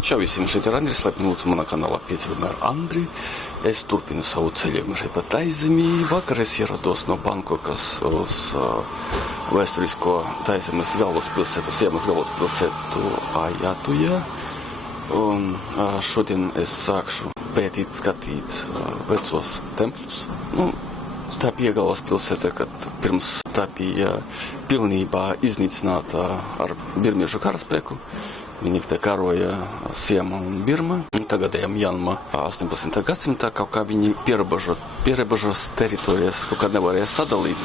Čau visiem, šeit ir Andris, laipni lūdzu manā kanālā 5 vienmēr Andri. Es turpinu savu ceļojumu šeit pa Taizemī. Vakar es ierados no Bankokas uz vēsturisko Taizemes galvaspilsētu, Siemas galvaspilsētu Ajatujā. Un šodien es sākšu pētīt, skatīt vecos tempļus. Tā bija galvaspilsēta, kad pirms tā bija pilnībā iznīcināta ar birmiešu karaspēku. Viņi te karoja Siema un Birma. Tagadējām Janma 18. gadsimtā kaut kā viņi pierobežos teritorijas kaut kā nevarēja sadalīt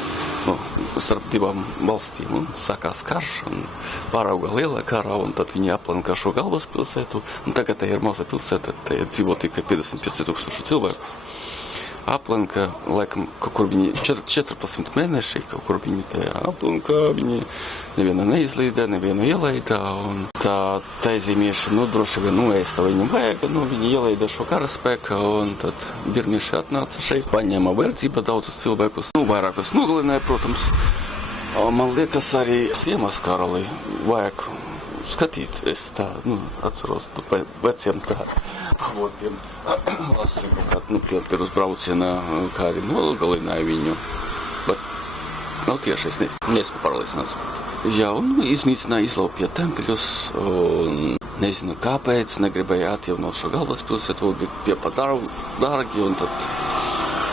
starp divām valstīm. Un sākās karš un pārauga lielā karā, un tad viņi aplanka šo galvaspilsētu. Un tagad te ir maza pilsēta, te dzīvo tikai 55,000 cilvēku. Aplanka, laikam, kaut kur viņi 14 mēneši, kaut kur viņi te aplanka, viņi nevienu neizlīdē, nevienu ielaidā, un tā taizemieši, droši vien ēst, vai viņam vajag, viņi ielaida šo karaspēku, un tad birmieši atnāca šeit, paņēma verdzība daudzus cilvēkus, vairākus nogalināja, protams. Man liekas, arī Siemas karali vajag skatīt, es tā, atceros pa veciem tā avotiem, lasīju, ka, pirms brauciena, kā arī nogalināja viņu, bet nav tieši, es neesmu pārliecināts. Jā, un iznīcināja, izlaupīja tempļus, un nezinu kāpēc, negribēja atjaunot šo galvaspilsētu, bija pat dārgi, un tad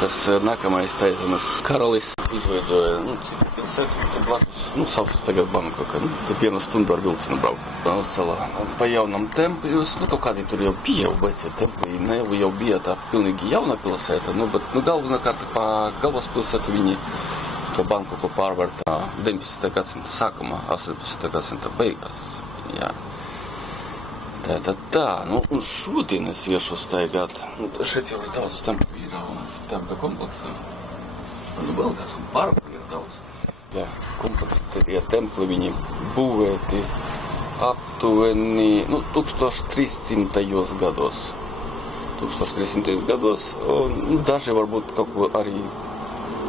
tas nākamais Taizemes karalis izveidoja, citu pilsētu, blakus, saucas tagad Bankoka, tad 1 stundu ar vilcienu braukt. Uzcēla pa jaunam tempļus, kaut kādi tur jau bija veci tempļi, jau bija tā pilnīgi jauna pilsēta, bet galvenokārt pa galvaspilsētu viņi to Bankoku pārvērtā 19. gadsimta sākumā, 18. gadsimta beigās, jā. Tā, un šodien es iešu staigāt. Šeit jau ir daudz tempļu, ir tempļu kompleksā. Vēl kāds parku ir daudz. Jā, kompleksā tie tempļi, viņi būvēti aptuveni 1300. gados. 1300. gados, un daži varbūt kaut ko arī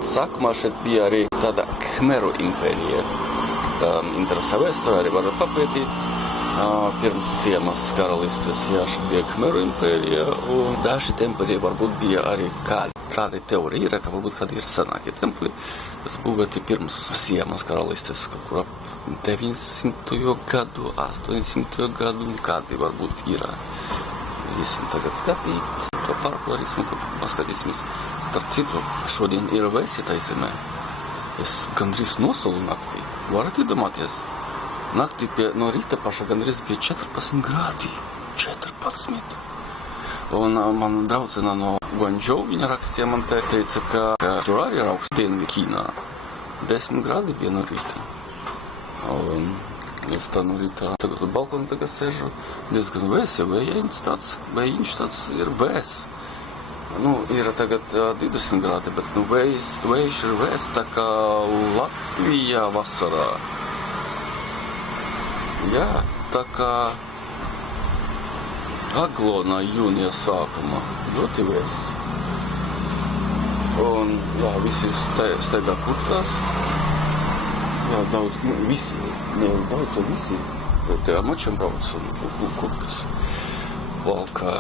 sākumā šeit bija arī tāda Khmeru impērija. Interesē vēsturē arī var papētīt. Pirms Siemas karalistes, šeit bija Khmeru impērija, un daži tempļi varbūt bija arī tāda teorija ir, ka varbūt kādi ir senākie tempļi, kas būvēti pirms Siemas karalistes, kaut kur ap 900. gadu, 800. gadu, kādi varbūt ir. Iesim tagad skatīt to parkularismu, ko paskatīsimies. Starp citu, šodien ir vēsi Taizemē. Es gandrīz nosolu naktī. Varat iedomāties? Naktī no rīta paša gandrīz bija 14 grādi. 14. Un man draudzene no Guangzhou, viņa rakstīja man teica, ka tur arī ir augsts dienvidu Ķīnā. 10 grādi bija no rīta. Un es tā no rīta tagad uz balkonu tagad sežu. Diezgan vēsi, vējiņš tāds ir vēs. Ir tagad 20 grādi, bet vējš ir vēs tā kā Latvijā vasarā. Jā, tā kā Aglonā jūnija sākuma, ļoti vēs. Un, jā, visi staigā kurtkās. Jā, daudz, visi. Te mačiem brauc un kurtkas valkā.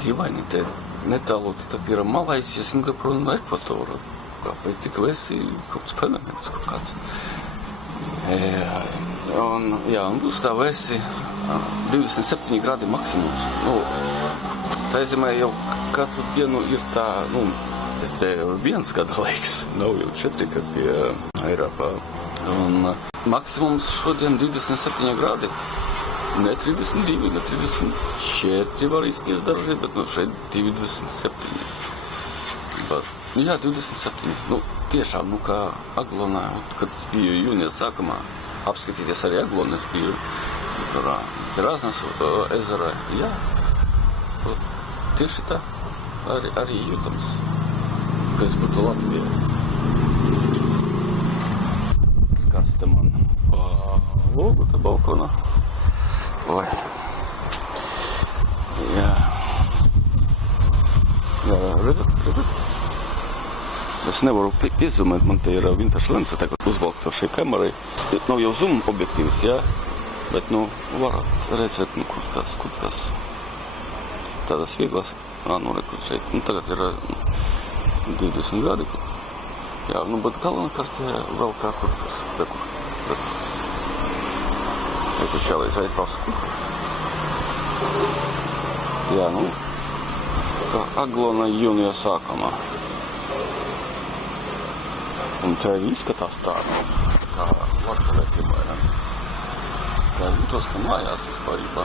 Dīvaini, te netālu, tad ir Malaisija, Singapūra un Ekvatora. Kāpēc tik vēsi kaut kāds fenomens, kaut kāds. Un būs tā vēsi 27 grādi maksimums. Taizemē jau katru dienu ir tā, te ir 1 gada laiks, nav jau 4, kad pie Eiropā. Un maksimums šodien 27 grādi. Ne 32, ne 34 var izspiest daži, bet šeit 27. Bet, 27. Tiešām, kā Aglonā, kad es biju jūnija sākumā, apskatīties arī Aglonu, es biju Grāznas ezerā. Jā, tieši tā, arī jūtams, ka es būtu Latvijā. Skats te man pa logu, te balkonā. Oi. Jā. Jā, redzat? Es nevaru piezumēt, man te ir vintage lensa tagad uzbalkta šai kamerai. Nav jau zoom objektīvs, jā? Bet, nu, varat redzēt, nu, kur kas tādas vieglas, nu, rekur šeit, nu, tagad ir 20 gradi. Jā, nu, bet galvenokārtē vēl kā kur kas, rekur. Rekur šālīdz aizbrauc kur kas. Jā, nu, kā Aglona jūnija sākumā. Un te izskatās tā, nu, kā Latgalē, piemēram. Tā jūtos, ka mājās vispārībā.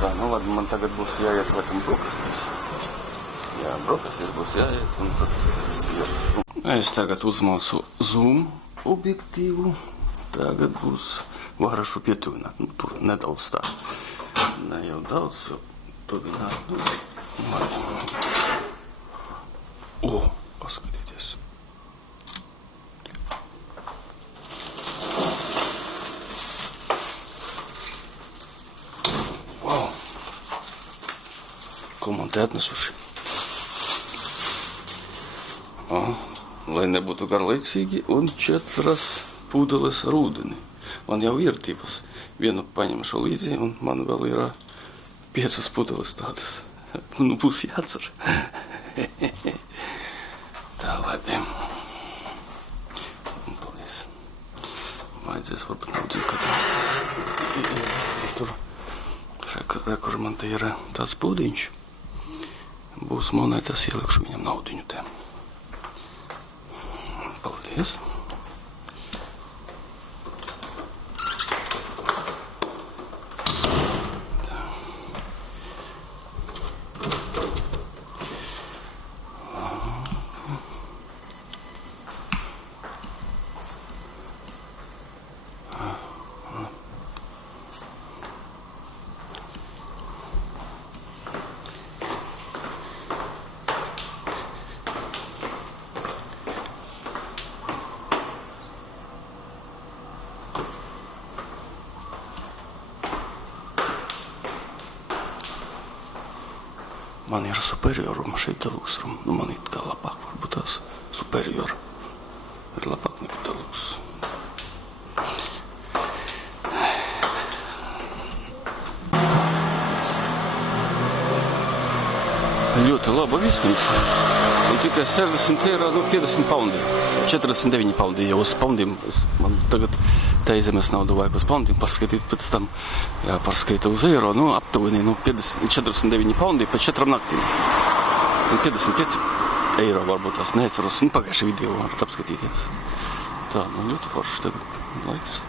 Tā, nu labi, man tagad būs jāiet, laikam, brokastis. Jā, brokastis būs jāiet, un tad iešu. Es tagad uzmācu zoom objektīvu. Tagad būs varašu pietuvināt. Nu, tur nedaudz tā. Ne jau daudz, tuvināt. Nu, labi. O, paskatieties. Wow. Ko man te atnesuši? Lai nebūtu garlaicīgi, un 4 pudeles ar ūdeni. Man jau ir divas. Vienu paņemšu līdzi, un man vēl ir 5 pudeles tādas. Nu, būs jācer. Tā, labi. Paldies. Vajadzēs varbūt naudu, ka tur rekur man te ir tāds pūdiņš. Būs monētas, ielikšu viņam naudiņu te. Paldies. Man ir superior un šeit deluxe rum. Nu, man it kā labāk varbūt tās superior. Ir labāk nekā deluxe. Ļoti laba viesnīca. Un tikai 60 eiro, nu 50 paundi. 49 paundi jau uz paundiem. Man tagad teizemes naudu vajag uz paundiem paskatīt, pēc tam jāpaskaita uz eiro. Nu, aptuveni, 49 paundi pēc 4 naktīm. Un 55 eiro varbūt tās neatceros. Nu, pagājuši video varat apskatīties. Tā, nu, ļoti forši tagad laiks.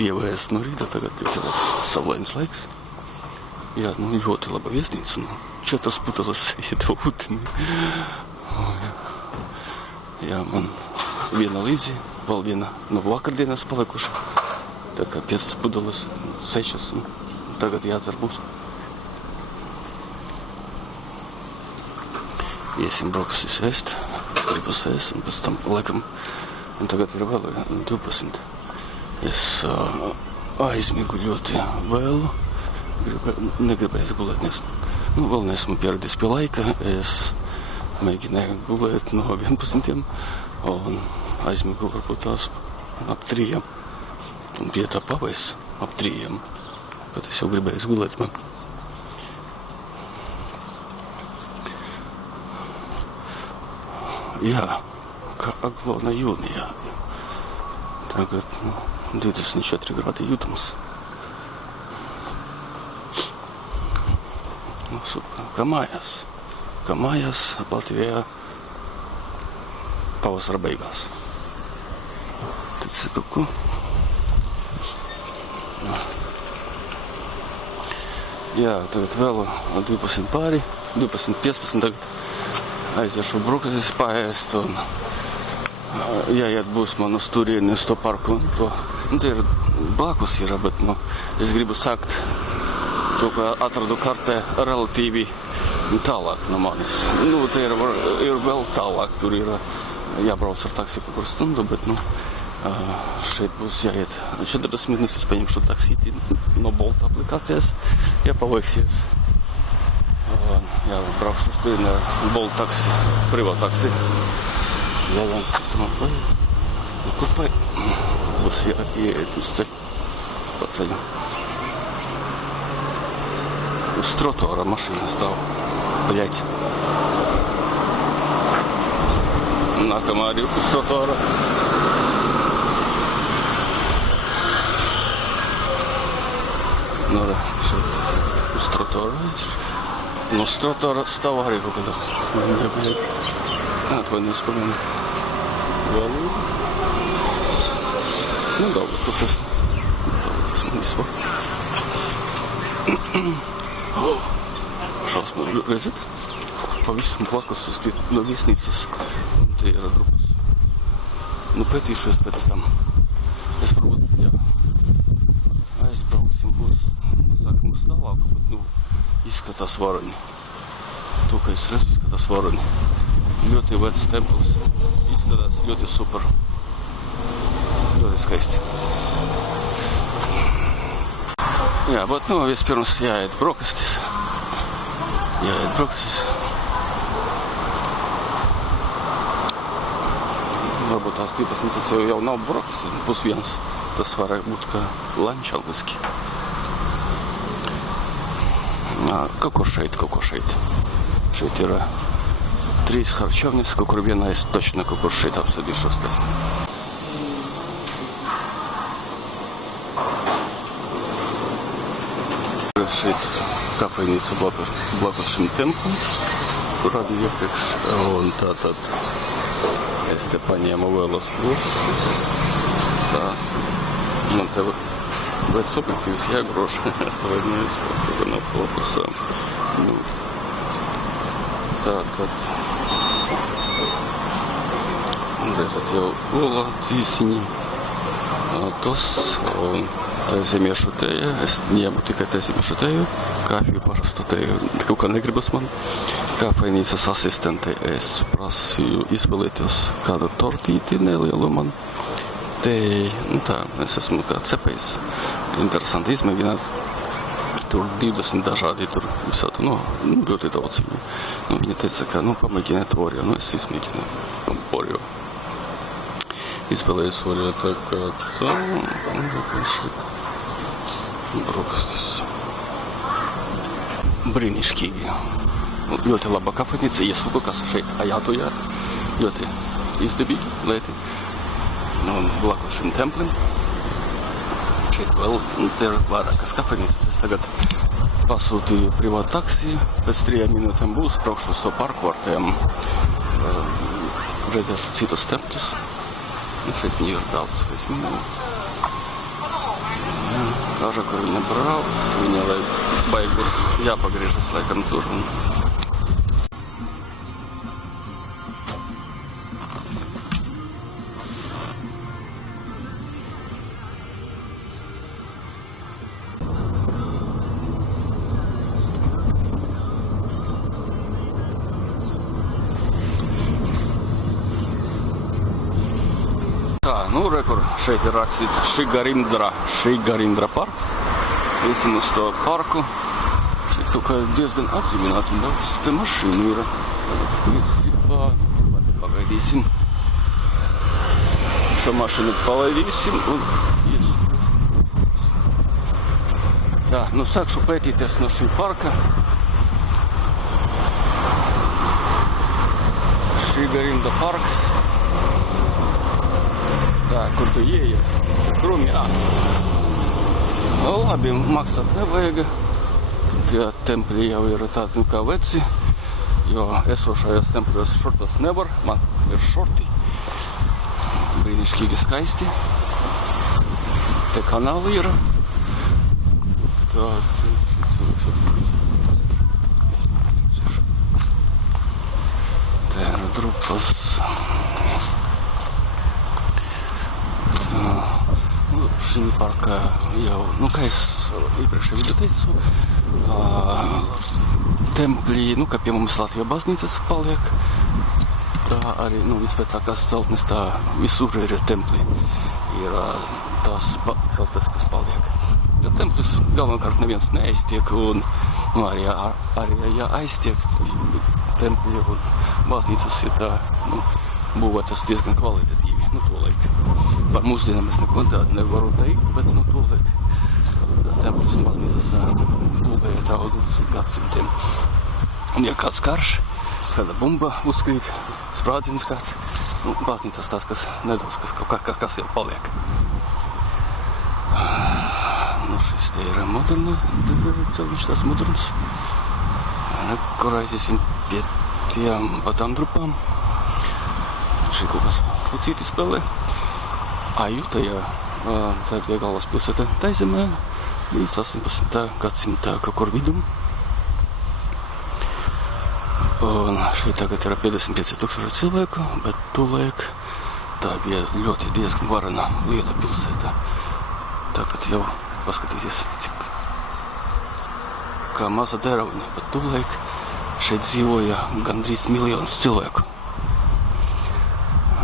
Bija vēsts no rīta, tagad ļoti labs savlains laiks. Jā, nu, ļoti laba viesnīca. Nu, 4 pudeles iet ūdeni. Jā, man viena līdzi, vēl viena no vakardienas palikuša. Tā kā 5 pudeles, 6, un tagad jādzer būs. Iesim brokastis ēst, gribas ēst, un pēc tam laikam, un tagad ir vēl 12. Es aizmigu ļoti vēlu, negribēju gulēt, vēl neesmu pieradis pie laika, es mēģināju gulēt no 11. Un aizmigu varbūt tās ap 3. Un bija tā pavais ap 3. Kad es jau gribēju gulēt man. Jā, kā Aglona jūnijā. Tagad 24 grādi jūtams. Nu, super, kā mājās. Kā mājās Latvijā pavasara beigās. Tad kaut ko. Jā, tagad vēl 12 pāri, 12:15 tagad aiziešu brokastis paēst un jāiet būs man uz turieni, uz to parku. Te ir blakus ir, bet es gribu sākt to, ka atradu kartē relatīvi tālāk no manis. Te ir vēl tālāk, tur ir jābrauc ar taksi kaut kur stundu, bet šeit būs jāiet 40 minūtes, es paņemšu taksīti no Bolt aplikācijas, paveiksies. Braukšu uz turieni ar Bolt taksi, privātu taksi. Jāskat, man paiet. Kur paiet? būs jāiet uz te pa ceļu. Uz trotuāra mašīna stāv. Bļaļ. Nākamā arī uz trotuāra. Nu, šeit uz trotuāra. Nu, uz trotuāra stāv arī kaut kādā. Atvainojies par mani. Valodu. Nu, dobra, tas esmu vispār. Šausmīgi, redzat? Pavisam blakus uz no viesnīcas. Un te ir grupas. Nu, pētīšos pēc tam. Es varbūt, jā. Aizbrauksim uz, sākam uz tālāku, bet, nu, izskatās Varani. To, ka es redzu, izskatās Varani. Ļoti vecs templis. Izskatās ļoti super. Ļoti skaisti. Jā, bet, nu, vispirms jāiet brokastis. Varbūt tās 12, tas jau nav brokastis, pusviens. Tas varētu būt kā lunch angliski. Kaut ko šeit. Šeit ir 3 харчевниц, kaut kur vienā es точно kaut kur šeit apsēdīšos. Šeit kafejnīca blakus šim templim, kur rādīju iepriekš. Un tātad es te paņēmu vēlos brokastis. Tā. Man te vēc objektīvs jāgroš. Atvainojies, par to nav fokusā. Nu. Tātad. Redzat jau olā cīsiņi. Tos. Un taizemiešu tēja. Es ņēmu tikai taizemiešu tēju. Kafiju parastu tēju. Kaut kā negribas man. Kafejnīcas asistentei es prasīju izvēlēties kādu tortīti nelielu man. Tēji, nu tā, es esmu kā cepējis. Interesanti izmēģināt. Tur 20 dažādi, tur visādi, nu, ļoti daudz viņi. Nu, viņa teica, ka, nu, pamēģiniet Oreo. Nu, es izmēģinu Oreo. Izvēlējos Oreo, tā kā tā, nu, šeit. Brokastis. Brīnišķīgi. Ļoti laba kafejnīca, iesaku, kas šeit ajātojā. Ļoti izdevīgi, lēti. Un blakus šim templim. Šeit vēl ir vairākas kafejnīcas. Es tagad pasūtīju privātu taksi. Pēc 3 minūtēm būs. Braukšu uz to parku ar tiem. Redzēšu citus templus. Un šeit viņi ir daudz, kā es minēju. Daža, kur viņa brauc. Viņa lai baigus jāpagriežas laikam tur. Nu, rekur, šeit ir rakstīts Šrigarindra parks. Iesim uz to parku. Šeit kaut kā diezgan atzīmināti un daudz te mašīnu ir. Pagaidīsim. Šo mašīnu palaidīsim un iesim. Tā, nu sākšu pētīties no šī parka. Šrigarinda parks. Tā, kur tu ieja? Prom, jā. Nu, labi, maksāt nevajag. Tie templi jau ir tādi, nu, kā veci. Jo esošajos tempļos šortas nevar. Man ir šorti. Brīnišķīgi skaisti. Te kanāli ir. Tā, te ir drupas. Šī parka jau, nu, kā es iepriekšējā video teicu, tempļi, nu, kā pie mums Latvijā baznīcas paliek, tā arī, nu, vispēcākās celtnes, tā visur ir tempļi, ir tās celtnes, kas paliek. Jo tempļus galvenokārt neviens neaiztiek, un, nu, arī ja aiztiek tempļi un baznīcas ir tā, nu, būvētas diezgan kvalitatīvi. nu tolaik. Par mūsdienām es neko tādu nevaru teikt, bet nu tolaik templis un baznīcas būvēja daudzus gadsimtiem. Un ja kāds karš, kāda bumba uzkrīt, sprādziens kāds, nu baznīcas tās, kas nedaudz, kas jau paliek. Nu šis te ir moderna, ceļš tās moderns, kur aiziesim pie tiem patām drupām. Šī kaut kas pucīti spēlē. Jutajā, tā ir galvaspilsēta Taizemē, līdz 18. gadsimta kaut kur vidum. Un šeit tagad ir 55,000 cilvēku, bet tolaik tā bija ļoti diezgan varena liela pilsēta. Tagad jau paskatīties, cik kā maza derauņa, bet tolaik šeit dzīvoja gandrīz miljons cilvēku.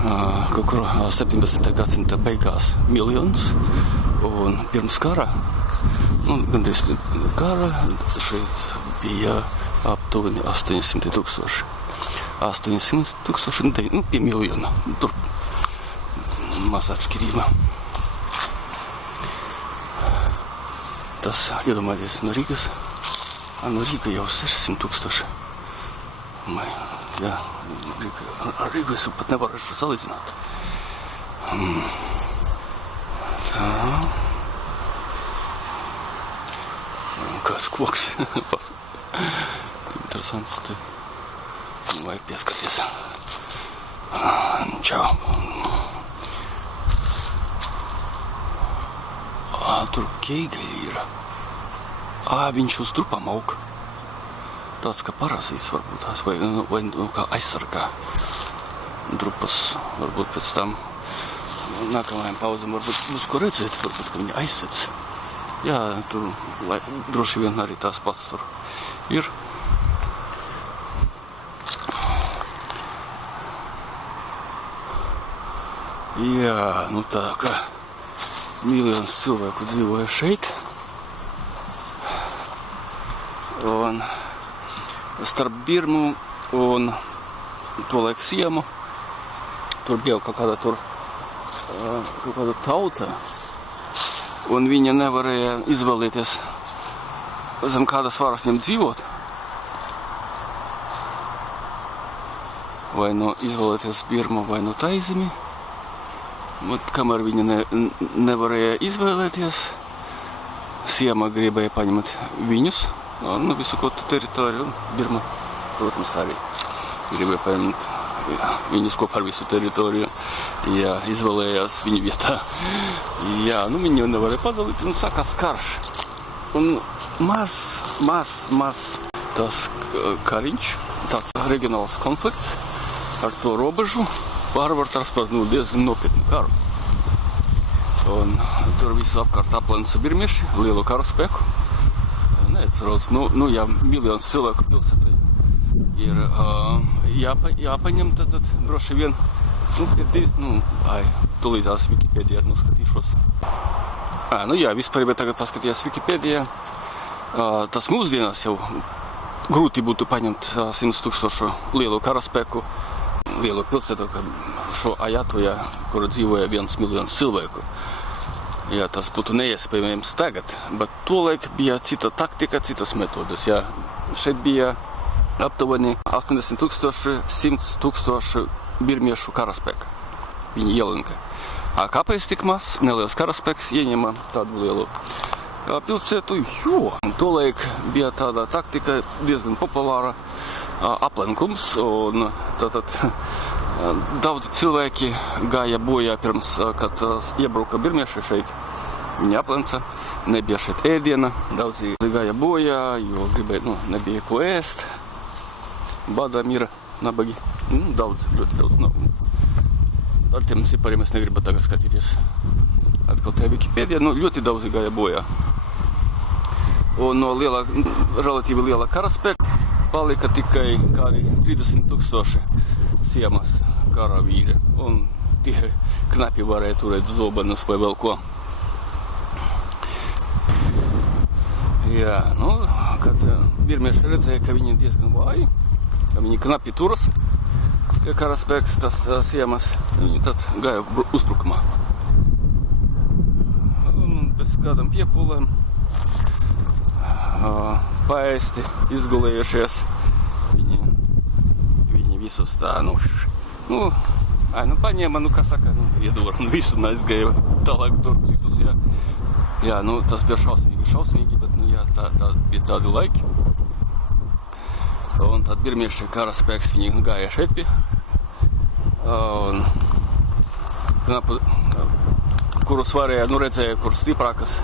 Kaut kur 17. gadsimta beigās miljons, un pirms kara, gandrīz kara, šeit bija aptuveni 800,000. 800,000, pie miljona. Tur maz atšķirība. Tas, iedomājieties, no Rīgas. No Rīga jau 600,000. Jā, ar Rīgu es pat nevaru salīdzināt. Tā. Kāds koks. Interesants te. Vajag pieskaties. Čau. Tur keigaļi ir. Viņš uz drupām aug. Tāds kā parasīts varbūt tās, vai kā aizsargā drupas, varbūt pēc tam nākamajām pauzēm varbūt būs ko redzēt, varbūt, ka viņi aizsec. Jā, tur droši vien arī tās pats tur ir. Jā, nu tā kā miljons cilvēku dzīvoja šeit. Un starp Birmu un tolaik Siemu tur bija kaut kāda tauta, un viņa nevarēja izvēlēties zem kādas varas viņam dzīvot. Vai no izvēlēties Birmu, vai no Taizemi. Kamēr viņa nevarēja izvēlēties, Siema gribēja paņemt viņus, visu kaut teritoriju. Birma, protams, arī gribēja paņemt viņus kopā ar visu teritoriju. Jā, izvēlējās viņu vietā. Jā, viņi jau nevarēja padalīt, un sākās karš. Un maz tas kariņš, tāds reģionāls konflikts ar to robežu pārvērtās par diezgan nopietnu karu. Un tur visu apkārt aplenca birmieši, lielu karaspēku. Neatceros, ja miljons cilvēku pilsētai ir jāpaņem, tad droši vien, tūlītās Wikipēdijā noskatīšos. Vispār tagad paskatījās Wikipēdijā. Tas mūsdienās jau grūti būtu paņemt 100,000 lielu karaspēku, lielu pilsētu, kā šo Ajatoja, kur dzīvoja 1 miljons cilvēku. Jā, tas būtu neiespējams tagad, bet tolaik bija cita taktika, citas metodas. Jā. Šeit bija aptuveni 80,000, 100,000 birmiešu karaspēka. Viņi ielinka. Kāpēc tik maz? Neliels karaspēks ieņēma tādu lielu pilsētu, jo tolaik bija tāda taktika diezgan populāra, aplenkums, un tātad daudzi cilvēki gāja bojā pirms, kad iebruka birmieši šeit. Viņi aplenca, nebija šeit ēdiena, daudzi gāja bojā, jo gribēja, nebija ko ēst. Bada mira, nabagi. Ļoti daudz. Ar tiem cipariem es negribu tagad skatīties. Atkal tajā Wikipēdijā, ļoti daudzi gāja bojā. Un no relatīvi liela karaspēka palika tikai kādi 30,000 Siemas karavīri, un tie knapi varēja turēt zobenus vai vēl ko. Jā, kad birmieši redzēja, ka viņi diezgan vāji, ka viņi knapi turas, Tie karaspēks, tas siemas, viņi tad gāja uzbrukumā. Un bez kādam piepūlēm paēsti, izgulējušies. Viņi visus tā, paņēma, kā saka, iedora un visu un aizgāja tālāk tur citus, jā. Jā, tas bija šausmīgi, bet, tā bija tādi laiki. Un tad birmieši karaspēks, viņi gāja šeit pie. Un kurus varēja, redzēja, kur stiprākas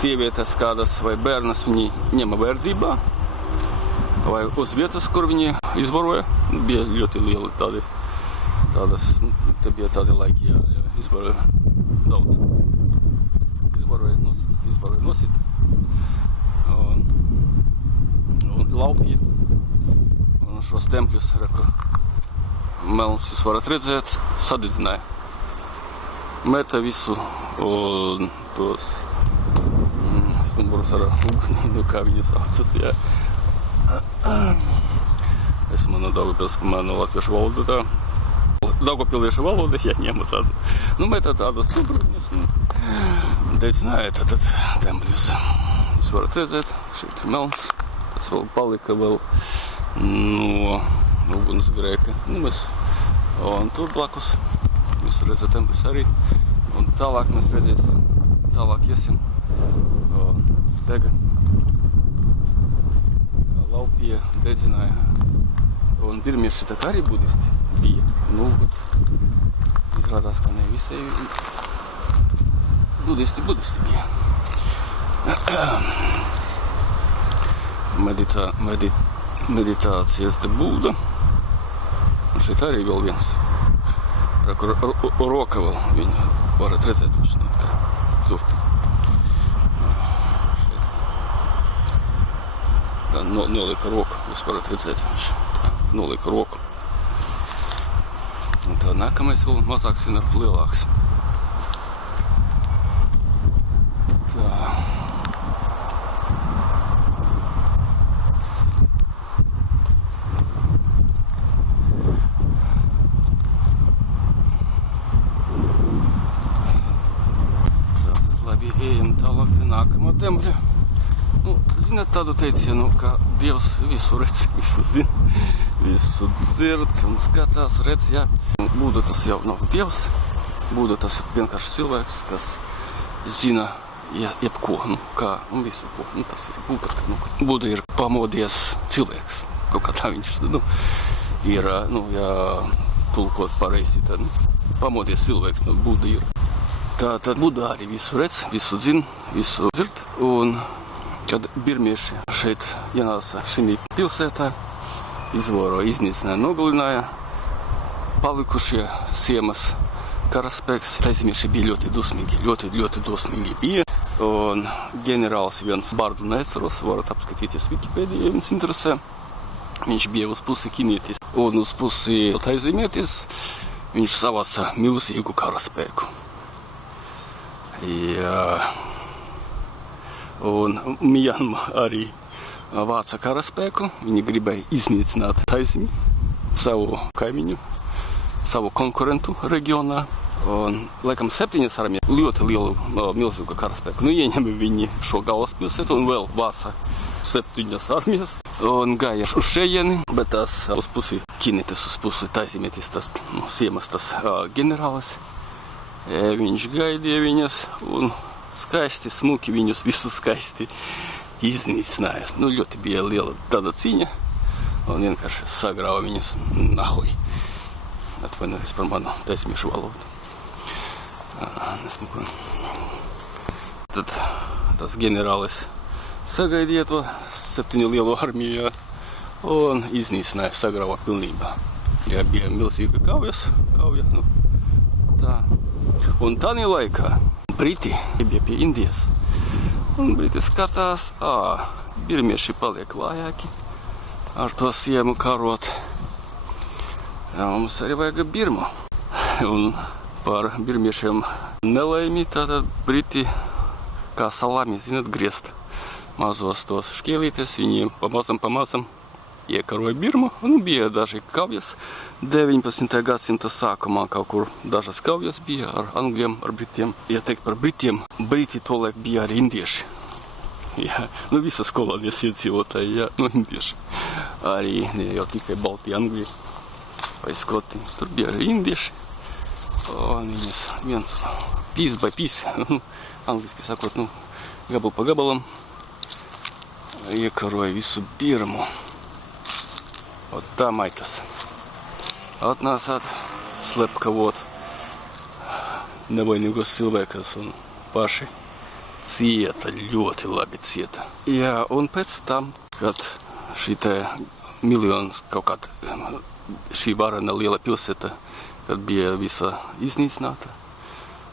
sievietes kādas vai bērnas viņi ņema verdzībā. Vai uz vietas, kur viņi izbaroja. Bija ļoti lieli te bija tādi laiki, jā, izbaroja daudz. Izbaroja nosit. Un laupīja. Un šos tempļus, kur melns jūs varat redzēt, sadedzināja. Meta visu un tos stumbrus ar uguni, kā viņi saucas, jā. Esmu no latviešu valodu, tā. Daugavpiliešu valodu, ja ņemu tādu. Meta tādus stumbrus, dedzināja tad tempļus. Jūs varat redzēt, šeit ir melns, tas vēl palika vēl no ugunsgrēka. Un tur blakus jūs redzat tempļus arī. Un tālāk mēs redzēsim, tālāk iesim spēga. Laupīja, dedzināja. Un birmieši tā kā arī budisti bija. Bet izrādās, ka ne visai budisti bija. Meditācijas te būda. Un šeit arī vēl viens. Roka vēl viņu varat redzēt. Tur. Šeit. Tā nolika roku. Jūs varat redzēt. Viņš tā nolika roku. Un tā nākamais vēl mazāks un lielāks. Tā. Ejam tālāk pie nākamā tempļa. Zināt tādu teicienu, ka Dievs visu redz, visu zina, visu dzird un skatās, redz, jā. Būda tas jau nav Dievs, būda tas vienkārši cilvēks, kas zina jebko, kā, visu ko. Tas ir būda, ka būda ir pamodies cilvēks, kaut kā tā viņš, ir, ja tulkot pareizi, tad pamodies cilvēks, būda ir. Tad Buda arī visu redz, visu zina, visu dzird. Un, kad birmieši šeit ienāca šī pilsētā, izvaroja, iznīcināja, nogalināja, palikušie siemas karaspēks, taizemieši bija ļoti dusmīgi, ļoti dusmīgi bija. Un ģenerālis viens bardu neatceros, varat apskatīties Wikipēdijā, jums interesē. Viņš bija uz pusi kinietis un uz pusi taizemietis. Viņš savāca milzīgu karaspēku. Jā, un Mjanma arī vāca karaspēku. Viņi gribēja iznīcināt taizemi, savu kaimiņu, savu konkurentu reģionā. Un, laikam, 7 armijas ļoti lielu, milzīgu karaspēku. Ieņēma viņi šo galvaspilsētu un vēl vāca 7 armijas. Un gāja uz šejieni, bet tas uz pusi kinetis, uz pusi taizemietis, tas siemas tas ģenerālis. Viņš gaidīja viņas un skaisti, smuki viņus visu skaisti iznīcināja. Ļoti bija liela tāda cīņa un vienkārši sagrāva viņus nahoj. Atvainojos par manu taizemiešu valodu. Nesmuku. Tad tas ģenerālis sagaidīja to 7 lielo armiju un iznīcināja, sagrāva pilnībā. Ja bija milzīga kauja, tā. Un tādā laikā Briti bija pie Indijas. Un Briti skatās, birmieši paliek vājāki ar to siemu karot. Mums arī vajag Birmu. Un par birmiešiem nelaimi tātad Briti, kā salami, zināt, griezt mazos tos šķielītes, viņiem pamazam iekaroja Birmu. Nu, bija daži kaujas 19. gadsimta sākumā, kaut kur dažas kaujas bija ar Angļiem, ar Britiem. Ja teikt par Britiem, Briti tolaik bija arī indieši. Jā, nu visas kolonijas iedzīvotāji, jā, nu indieši. Arī ne jau tikai Balti Angļi vai Skoti, tur bija arī indieši. Un viņas viens piece by piece, angliski sakot, nu, gabalu pa gabalam, iekaroja visu Birmu. Ot tā maitas. Atnāsāt slepkavot nevainīgos cilvēkus un paši cieta, ļoti labi cieta. Jā, un pēc tam, kad šī te miljons kaut kāda, šī varena liela pilsēta, kad bija visa iznīcināta,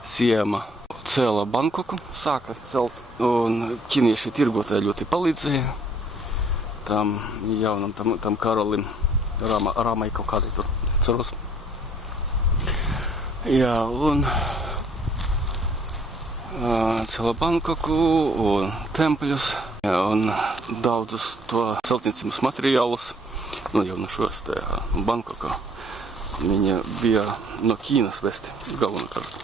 Siema cēla Bankoku, sāka celt, un ķinieši tirgotāji ļoti palīdzēja tam jaunam, tam karalim, Ramai kaut kādai tur ceros. Jā, un cēla Bankoku un tempļus, jā, un daudzus to celtniecības materiālus, nu jau no šos te Bankokā. Viņa bija no Ķīnas vesti galvenokārt.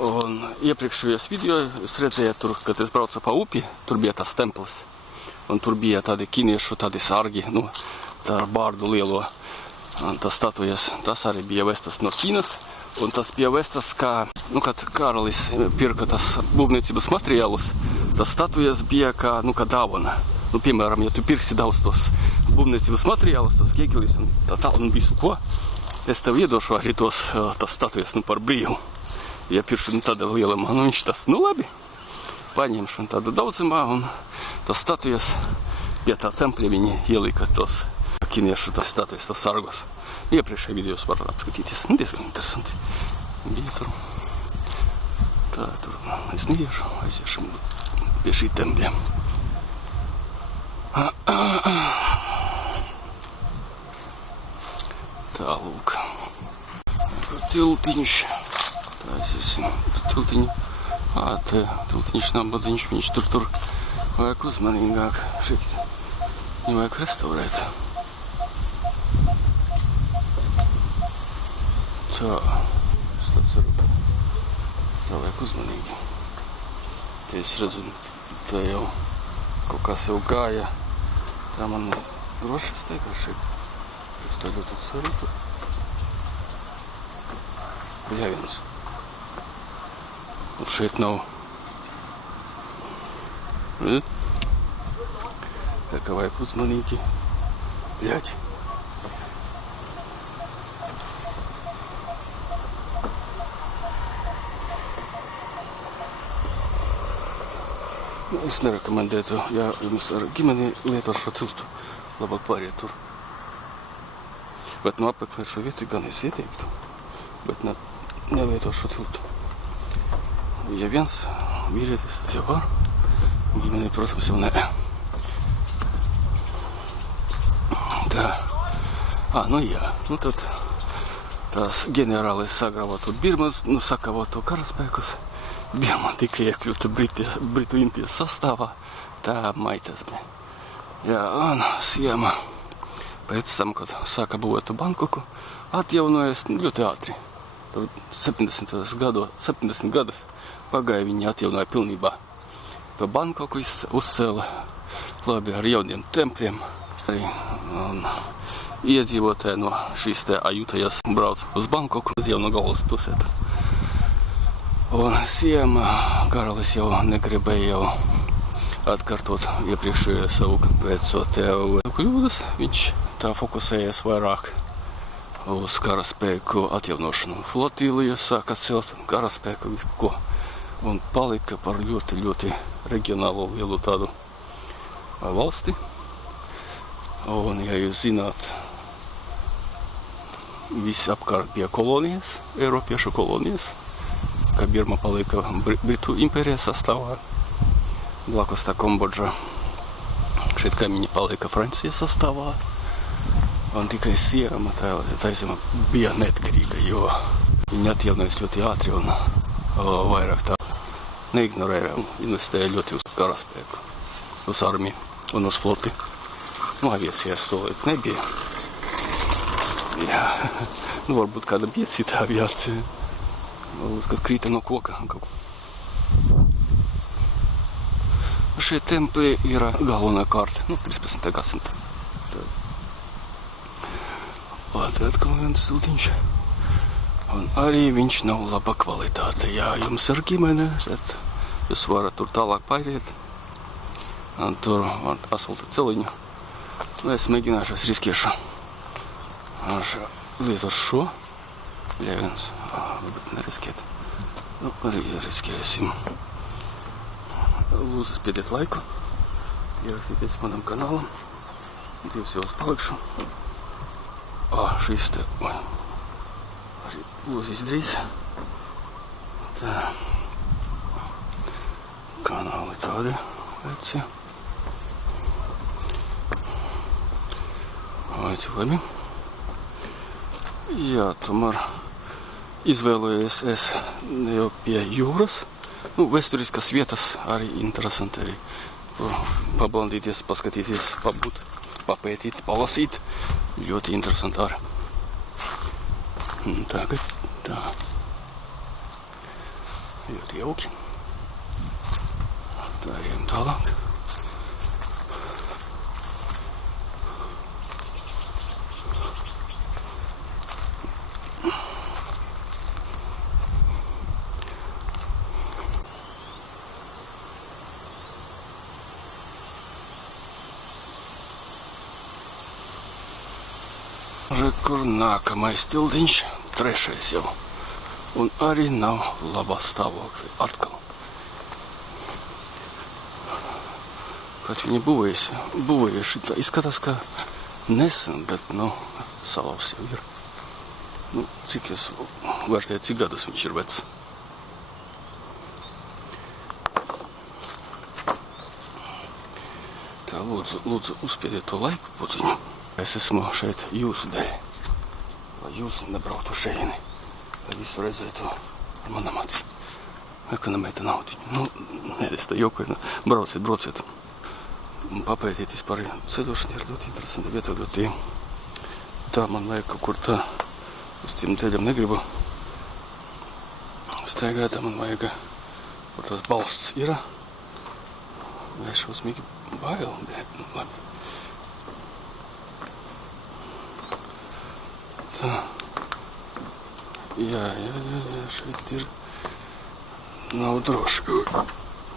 Un iepriekšējos video es redzēju tur, kad es braucu pa upi, tur bija tas templis. Un tur bija tādi ķīniešu, tādi sargi, nu, tā ar bārdu lielo. Un tas statujas, tas arī bija vestas no Ķīnas. Un tas bija vestas, kā, nu, kad karalis pirka tas būvniecības materiālus, tas statujas bija kā, nu, kā dāvana. Nu, piemēram, ja tu pirksi daudz tos būvniecības materiālus, tos ķiegelis un tā tālu, un visu ko, es tev iedošu arī tos statujas, nu, par brīvu. Ja pirkšu, nu, tāda lielumā, nu, viņš tas, nu, labi, paņemšu un tādu daudzumā, un tas statujas pie tā tempļa viņi ielika tos ķiniešu, tas statujas, tos sargus. Iepriekšējā videos var apskatīties, nu, diezgan interesanti. Bija tur, tā, tur es neiešu, aiziešu pie šī tempļa. Tā, lūk, tiltiņš, tā es esmu, tiltiņu, te tiltiņš nabadziņš, viņš tur vajag uzmanīgāk, šeit, viņu vajag restaurēt. Tā, es tā ceru, tā vajag uzmanīgi. Te es redzu, tā jau kaut kā sev gāja. Tā man droši steigā šeit. Es tā ļoti sarītu. Bļaviens. Un šeit nav. Tā kā vajag uzmanīgi. Bļaķi. Es nerekomendētu, ja jums ar ģimeni lietot šo tiltu, labāk pāriet tur. Bet nu apmeklēt šo vietu gan es ieteiktu, bet nelietot šo tiltu. Ja viens vīrietis, tas jau var, ģimeni, protams, jau nē. Tā, nu jā, nu tad tās ģenerālis sagrāvā tur Birmas, nu sakavā to karaspēkus. Birma tika iekļūta Britu Indijas sastāvā, tā maitas bija. Jā, un Siema pēc tam, kad sāka būvēt Bankoku, atjaunojas ļoti ātri. Tur 70 gadus pagāja, viņi atjaunoja pilnībā. To Bankoku uzcēla labi ar jauniem tempļiem. Arī iedzīvotāji no šīs te Ajutajas brauc uz Bankoku, uz jauno galvas pilsētu. Un Siema karalis jau negribēja jau atkārtot iepriekšējo savu veco tevu kļūdas. Viņš tā fokusējies vairāk uz karaspēku atjaunošanu. Flotīliju sāka celt karaspēku visu ko. Un palika par ļoti, ļoti reģionālo lielu tādu valsti. Un, ja jūs zināt, visi apkārt bija kolonijas, Eiropiešu kolonijas, ka Birma palika Britu impērijas sastāvā. Blakus tā Kambodža, šeit kaimiņi palika Francijas sastāvā. Un tikai Siema, tā zema bija neatkarīga, jo viņi atjaunojas ļoti ātri un vairāk tā neignorēja un investēja ļoti uz karaspēku, uz armiju. un uz floti. Nu, aviācijā stolīt nebija. Jā, nu varbūt kāda bija cita aviācija. Varbūt, kad krīta no koka. Šie templi ir galvenā kārta, 13. gadsimta. Te atkal viens siltiņš. Un arī viņš nav laba kvalitāte. Ja jums ir ģimene, tad jūs varat tur tālāk paiet. Un tur var asfalta celiņu. Es mēģināšu, es riskiešu. Lietot šo. Ļēviens. Varbūt neriskiet. Arī riskēsim. Lūdzu, spiediet laiku. Ierakstieties manam kanālam. Divas jau palikšu. Šis te. Arī lūdzu izdarīs. Tā. Kanāli tādi veci. Veci labi. Jā, tomēr izvēlējies es jau pie jūras. Vēsturiskas vietas arī interesanti arī. Pablandīties, paskatīties, pabūt, papētīt, palasīt. Ļoti interesanti arī. Tagad tā. Ļoti jauki. Tā ejam tālāk. Kur nākamais tiltiņš, 3. jau. Un arī nav labā stāvokļa atkal. Kad viņi būvējuši, tā izskatās, ka nesen, bet, salauz jau ir. Cik es vērtēju, cik gadus viņš ir vecs. Tā, lūdzu, uzspiediet to laiku puciņu. Es esmu šeit jūsu dēļ. Lai jūs nebrauktu šeini. Lai visu redzētu ar manam acīm. Ekonomēta naudiņu. Es tā jokoju. Brauciet. Un papētiet vispār. Ceļošana ir ļoti interesanta vieta. Ļoti tā man vajag kaut kur tā. Uz tiem ceļam negribu staigāt. Man vajag, kur tās balsts ir. Vai šausmīgi bail. Labi. Tā. Jā, šeit ir nav droši.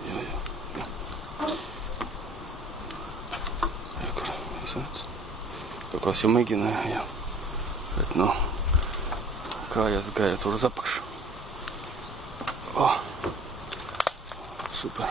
Jā. Kur es redzu. Tā kā es jau mēģināju, jā. Bet, kājas gāja tur uz apakšu. Super.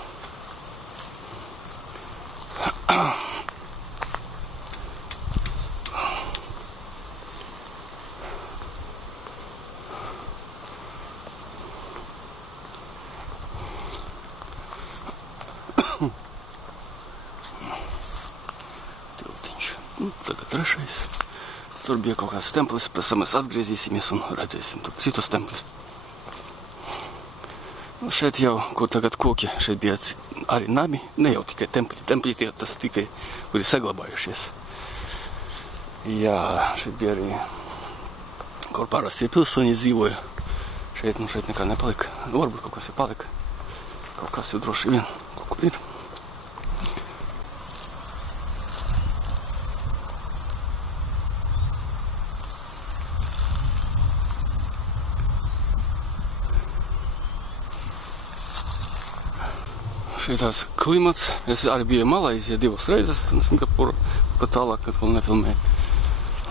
Tagad 3. Tur bija kaut kāds templis, pēc tam mēs atgriezīsimies un redzēsim tur citus templis. Šeit jau, kur tagad koki, šeit bija arī nami, ne jau tikai templi tie, tas tikai, kuri saglabājušies. Jā, šeit bija arī, kur parasti pilsoņi dzīvoja. Šeit nekā nepalika. Varbūt kaut kas ir palika. Kaut kas jau droši vien kaut kur ir. Šeit tāds klimats. Es arī biju Malaizijā 2 reizes, Singapūra, kad tālāk, kad vēl nefilmēju.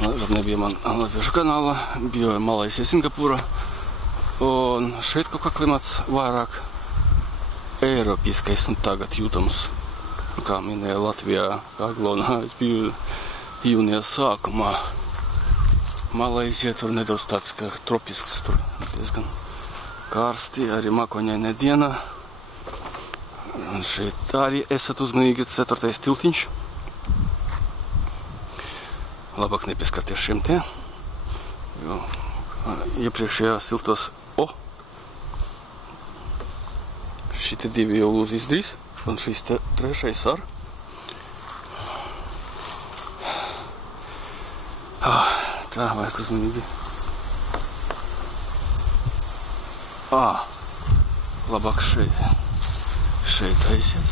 Tad nebija man latviešu kanāla, biju Malaizijā, Singapūra. Un šeit kaut kā klimats vairāk eiropiskais un tagad jūtams. Kā minēja Latvijā, Aglonā, es biju jūnijā sākumā. Malaizijā tur nedaudz tāds kā tropisks, tur diezgan karsti, arī mākoņaina diena. Un šeit arī esat uzmanīgi 4. tiltiņš. Labāk nepieskarties šiem te. Jo iepriekšējās tiltos, šitie 2 jau lūdzu izdarīs. Un šīs te 3. ar. vai jak uzmanīgi. Labāk šeit. Šeit aiziet.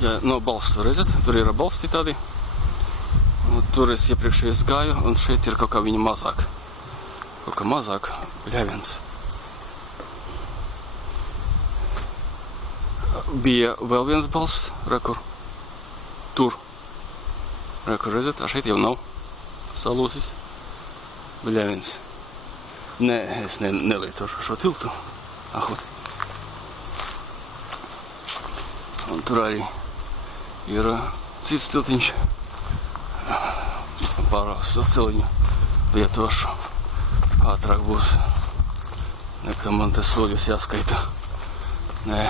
Ja no balstu redzat, tur ir balsti tādi. Tur es iepriekšējais gāju, un šeit ir kaut kā viņa mazāk. Kaut kā mazāk, bļaviens. Bija vēl viens balsts, rekur. Tur. Rekur, redzat, šeit jau nav salūsis. Bļaviens. Nē, es nelietošu šo tiltu. Un tur arī ir cits tiltiņš. Pārāk šo celiņu lietošu. Ātrāk būs. Nekā man te soļus jāskaita. Nē.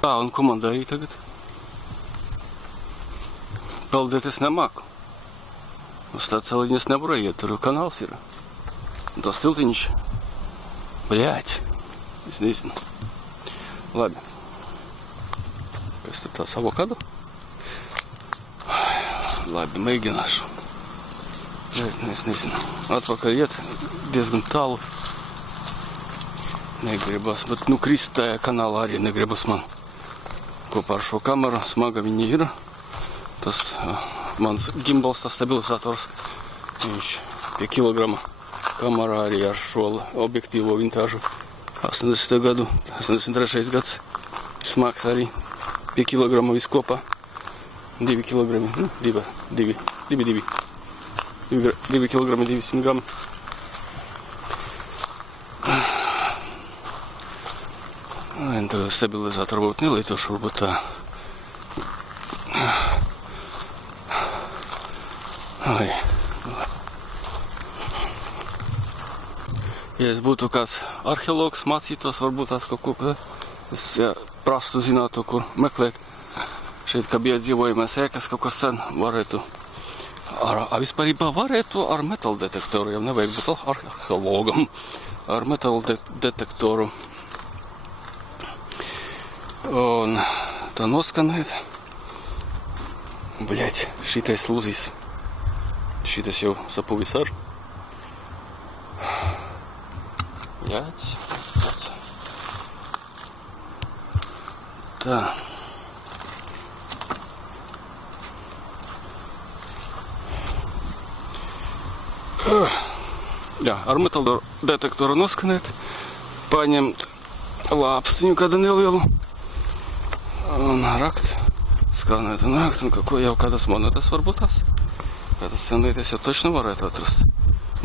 Un ko man darīt tagad? Peldēt es nemāku. Uz tā celiņa es nevaru iet, tur kanāls ir. Un tas tiltiņš. Bļāķi. Es nezinu. Labi. Kas tur tās avokado? Labi, mēģināšu. Es nezinu. Atpakaļ iet diezgan tālu. Negribas, bet krist tajā kanālā arī negribas man. Kopā ar šo kameru, smaga viņa ir. Tas mans gimbals, tas stabilizators, viņš pie kilograma. Kamerā arī ar šo objektīvo vintāžu 80. gadu, 83. gads. Smags arī pie kilograma viss kopā. 2 kilogrami, 2 kilogrami 200 grami. Stabilizatoru varbūt nelietošu, varbūt tā. Ja es būtu kāds arheologs, mācītos, varbūt tās kaut kur, es prastu zinātu, kur meklēt. Šeit, kā bija dzīvojamais ēkas, kaut kas sen varētu. Vispārībā varētu ar metāldetektoru, jau nevajag būt arheologam, ar metāldetektoru. Un tā noskanēt. Bļaļ, šitais lūzīs. Šitais jau sapuvis ar. Bļaļ. Tā. Jā, ar metāldetektoru noskanēt. Paņemt lāpstiņu kādu nelielu. Un rakt, skanēt un rakt, un kaut jau kādas monetas varbūt tās. Kādas senlietas jau točno varētu atrast.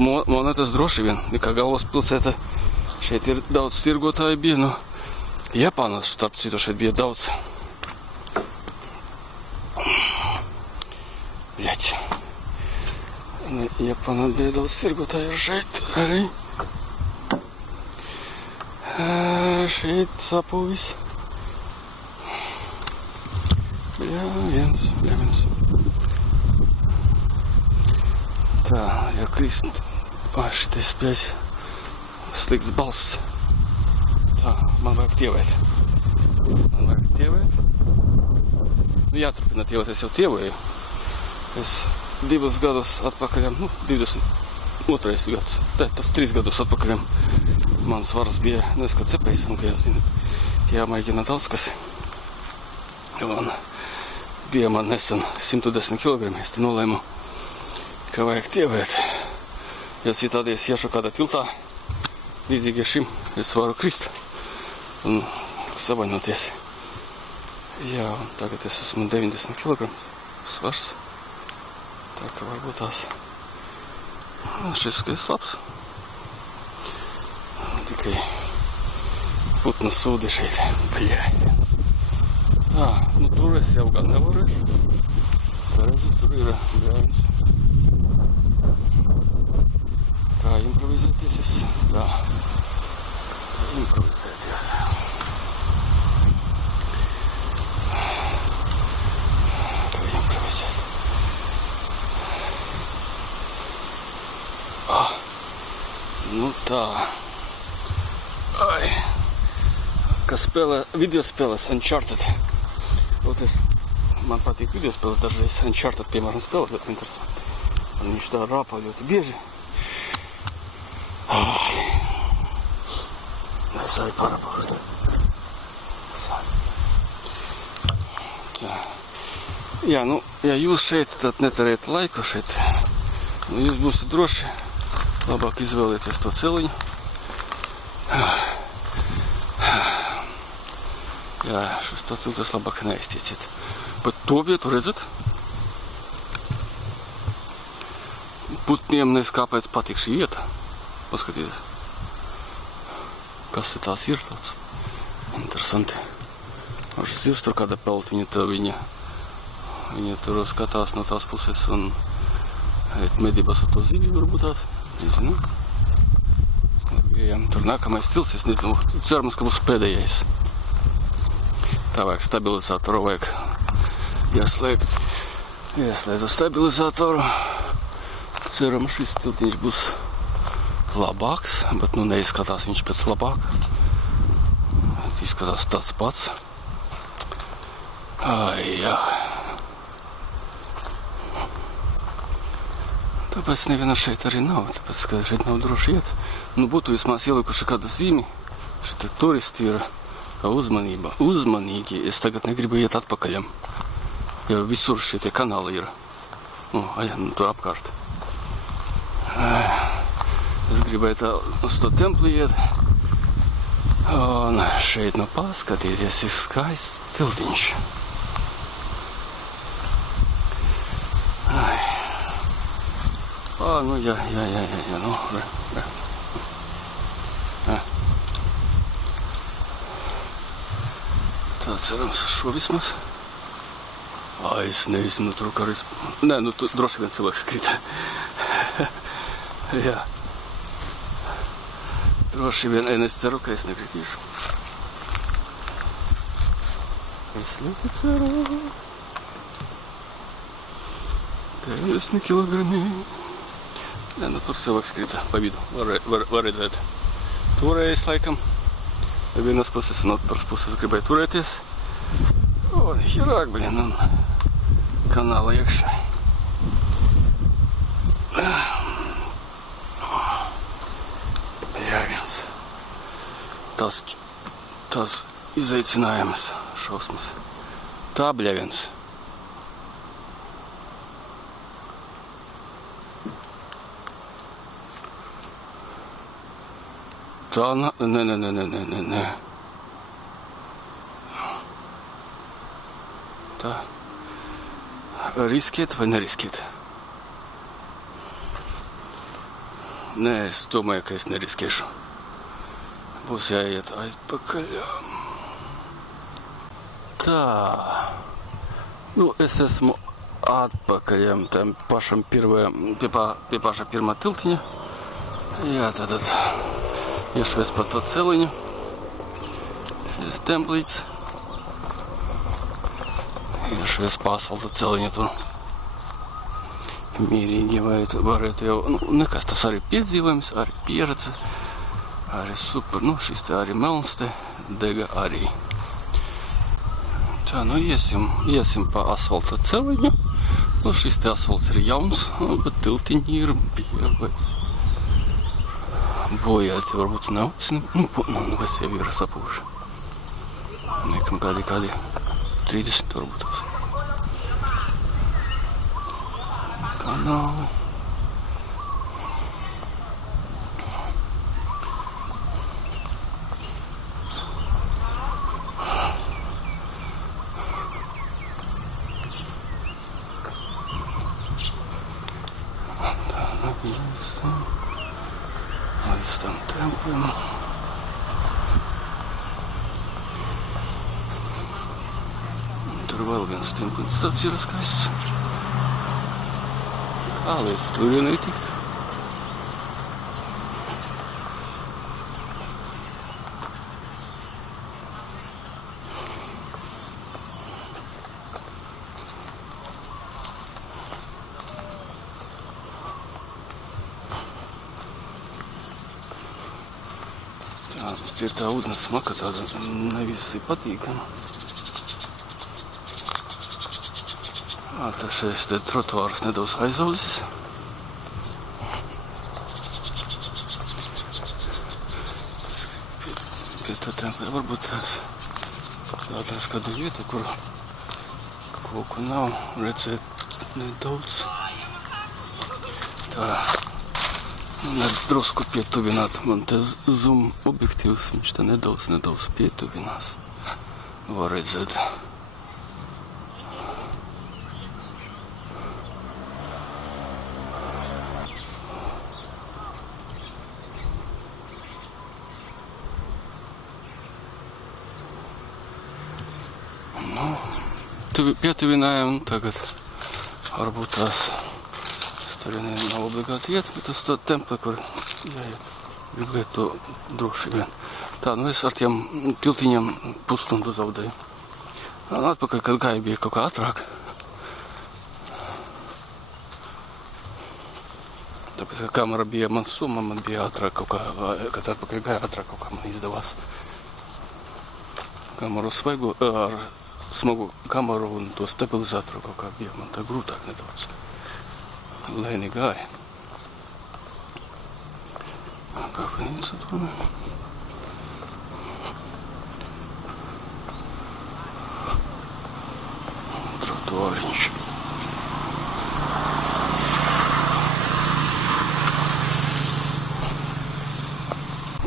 Monetas droši vien, kā galvaspilsēta. Šeit ir daudz tirgotāju bija, no Japānas, starp citu, šeit bija daudz. Bļaļ. Japānā bija daudz tirgotāju šeit arī. Šeit sapuvis. Bļaviens. Tā, jau krist. Šitais spēs slikts balss. Tā, man vajag tievēt. Jāturpina tievēt, es jau tievēju. Es 2 gadus atpakaļ, 22. gads, tas 3 gadus atpakaļ. Mans svars bija, kā cepējs, un jāmēģina daudz kas. Un bija man nesen 110 kg, es te nolēmu, ka vajag tievēt. Jo citādi es iešu kādā tiltā, līdzīgi šim, es varu krist un savainoties. Jā, tagad es esmu 90 kg svars. Tā kā varbūt tās šis skais labs. Tikai putna sūdi šeit. Bļaļ. Tā, tur es jau gan nevarēšu. Tur ir bļaļs. Kā improvizēties es? Tā. Improvizēties. Kā improvizēt. Tā. Kas spēlē video spēles Uncharted. Вот man patīk video spēles, dažreiz Uncharted, piemēram, spēlēt, ļoti interesanti. Un viņš tā rāpā ļoti bieži. Es arī parāpāšu. Tā. Jā, nu, ja jūs šeit tad netariet laiku šeit, nu, jūs būsiet droši, labāk izvēlieties to celiņu. Jā, šos to tiltas labāk neiztieciet. Bet to vietu redzat? Putniem nes kāpēc patīk šī vieta. Paskatieties. Kas tās ir tāds? Interesanti. Aš zivs tur kāda pelt, viņa tur skatās no tās puses un medības ar to zivju varbūt tās. Nezinu. Tur nākamais tilts, es nezinu. Cerams, ka būs pēdējais. Tā vajag stabilizatoru, vajag ieslēgt. Ieslēdzu stabilizatoru. Ceram, šis tiltiņš būs labāks, bet nu neizskatās viņš pēc labāk. Izskatās tāds pats. Ai, jā. Tāpēc neviena šeit arī nav, tāpēc, ka šeit nav droši iet. Nu, būtu vismaz ielikuši kādu zīmi. Šeit turisti ir. Kā uzmanība. Uzmanīgi. Es tagad negribu iet atpakaļam. Jo visur šie tie kanāli ir. Nu, tur apkārt. Es gribēju tā uz to templi iet. Un šeit nu paskatieties, ir skaists tiltiņš. Nu jā, nu, re. Tā cerams šo vismaz. Es nezinu, tur kā arī... Nē, nu tu droši vien cilvēks skrita. Jā. Droši vien, es ceru, ka es nekritīšu. Es ļoti ceru. 90 kilogrami. Nē, nu tur cilvēks skrita pa vidu. Var redzēt. Turējas laikam. Vienas puses un otras puses gribēja turēties. Un hirāk, un kanāla iekšā. Jā, viens. Tas izaicinājums, šausmas. Tā bļaviens. Tā, nē. Tā. Riskiet vai neriskiet? Nē, es domāju, ka es neriskiešu. Būs jāiet aizpakaļ. Tā. Nu, es esmu atpakaļ tam pašam pie paša pirmā tiltiņa. Jā, tad. Iešu es pa to celiņu. Šis templīts. Iešu es pa asfaltu celiņu tur. Mierīgi varētu jau, nu, nekas tas arī piedzīvojums, arī pieredze. Arī super, nu, šis te arī melns te dega arī. Tā, nu, iesim pa asfalta celiņu. Nu, šis te asfalts ir jauns, bet tiltiņi ir pieredzi. Bojāti varbūt nav, bet jau ir sapūši. Niekam kādi 30 varbūt tās. Kanāli. Līdz tam templim. Tur vēl viens templis, tāds ir skaists. Kā līdz turienei tikt? Ir tā ūdens smaka, tāda nevisai patīkama. Tā šeit te trotuārs nedaudz aizaudzis. Pie tā tempļa varbūt atrast kādu vietu, kur koku nav, redzēt nedaudz. Tā, drusku pietuvināt. Man te zoom objektīvs, viņš te nedaudz pietuvinās. Var redzēt. Pietuvinājām tagad varbūt tās tur nav obligāti iet, bet tas tā templi, kur jāiet. Gribu iet to droši vien. Tā, es ar tiem tiltiņiem pusstundu zaudēju. Atpakaļ, kad gāju, bija kaut kā ātrāk. Tāpēc, ka kamera bija man summa, man bija ātrāk kaut kā, kad atpakaļ gāju, ātrāk kaut kā man izdevās. Kameru svaigu, ar smagu kameru un to stabilizatoru kaut kā bija man tā grūtāk nedaudz. Lēni gāja. Kafejnīca tur. Trotuāriņš.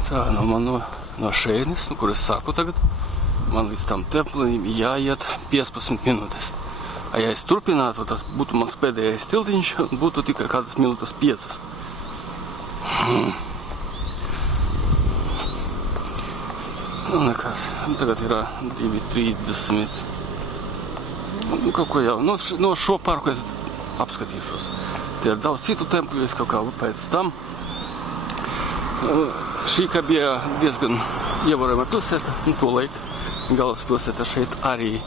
Tā, man no šeit, kur es sāku tagad, man līdz tam templim jāiet 15 minūtes. Ja es turpinātu, tas būtu mans pēdējais tiltiņš, būtu tikai kādas minūtes 5. Nu, nekas. Tagad ir 2:30. Kaut ko jau. No šo parku es apskatīšos. Tie ir daudz citu tempļu, es kaut kā pēc tam. Šī kā bija diezgan ievērojama pilsēta, to laiku. Galvaspilsēta šeit arī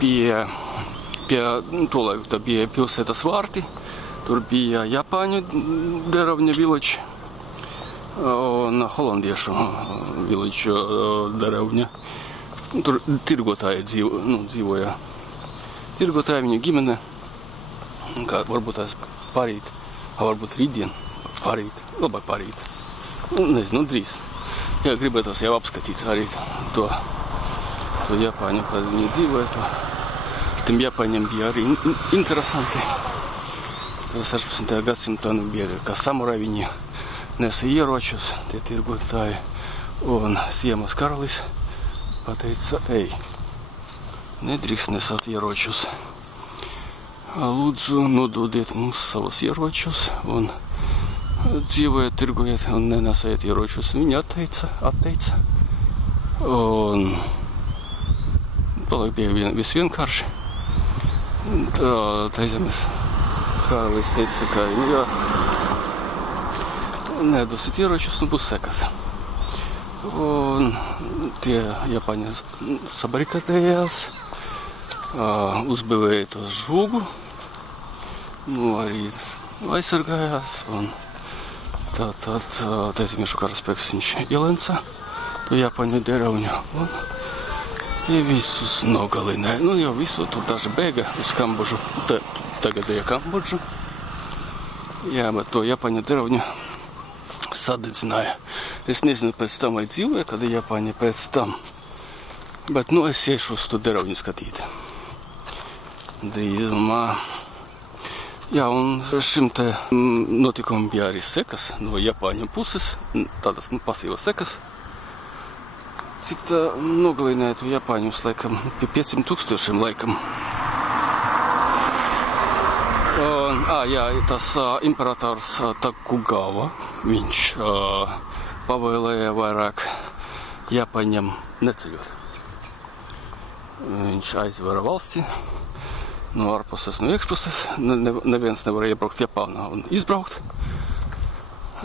pie to laiku tā bija pilsētas vārti, tur bija Japāņu deravņa village un holandiešu village deravņa. Tur tirgotāji dzīvoja. Tirgotāji viņa ģimene, kā varbūt tās parīt, varbūt rītdien, labāk parīt. Nezinu, drīz. Jā, gribētos jau apskatīt arī to Japāņu, kad viņi dzīvoja. Tiem Japāņiem bija arī interesanti. 16. gadsimtā bija kā samurai, viņi nesa ieročus, tie tirgotāji. Un Siemas karalis pateica, nedrīkst nesāt ieročus. Lūdzu, nododiet mums savus ieročus un dzīvojiet, tirgojiet un nenesājiet ieročus. Viņi atteica. Un paliek bija visvienkārši. Tā zemes karalis teica, ka nedosiet ieročus, būs sekas. Un tie Japāņi sabarikadējās, uzbīvēja to žūgu, arī aizsargājās. Un tā zemiešu karaspēks viņš ielenca to Japāņu deravņu. Visus nogalināja. Jau visu, tur daži bēga uz Kambodžu, tagadēja Kambodžu. Jā, bet to Japāņu deravņu sadedzināja. Es nezinu pēc tam, vai dzīvoja, kad Japāņi pēc tam. Bet, es iešu uz to deravņu skatīt. Drīzumā. Jā, un šim te notikumam bija arī sekas no Japāņu puses, tādas, pasīvas sekas. Cik tā nogalināja to Japāņus, laikam, pie 500,000 laikam. Jā, tas imperators Tokugava, viņš pavēlēja vairāk Japāņiem neceļot. Viņš aizvara valsti no ārpuses, no iekšpuses. Neviens nevarēja iebraukt Japānā un izbraukt.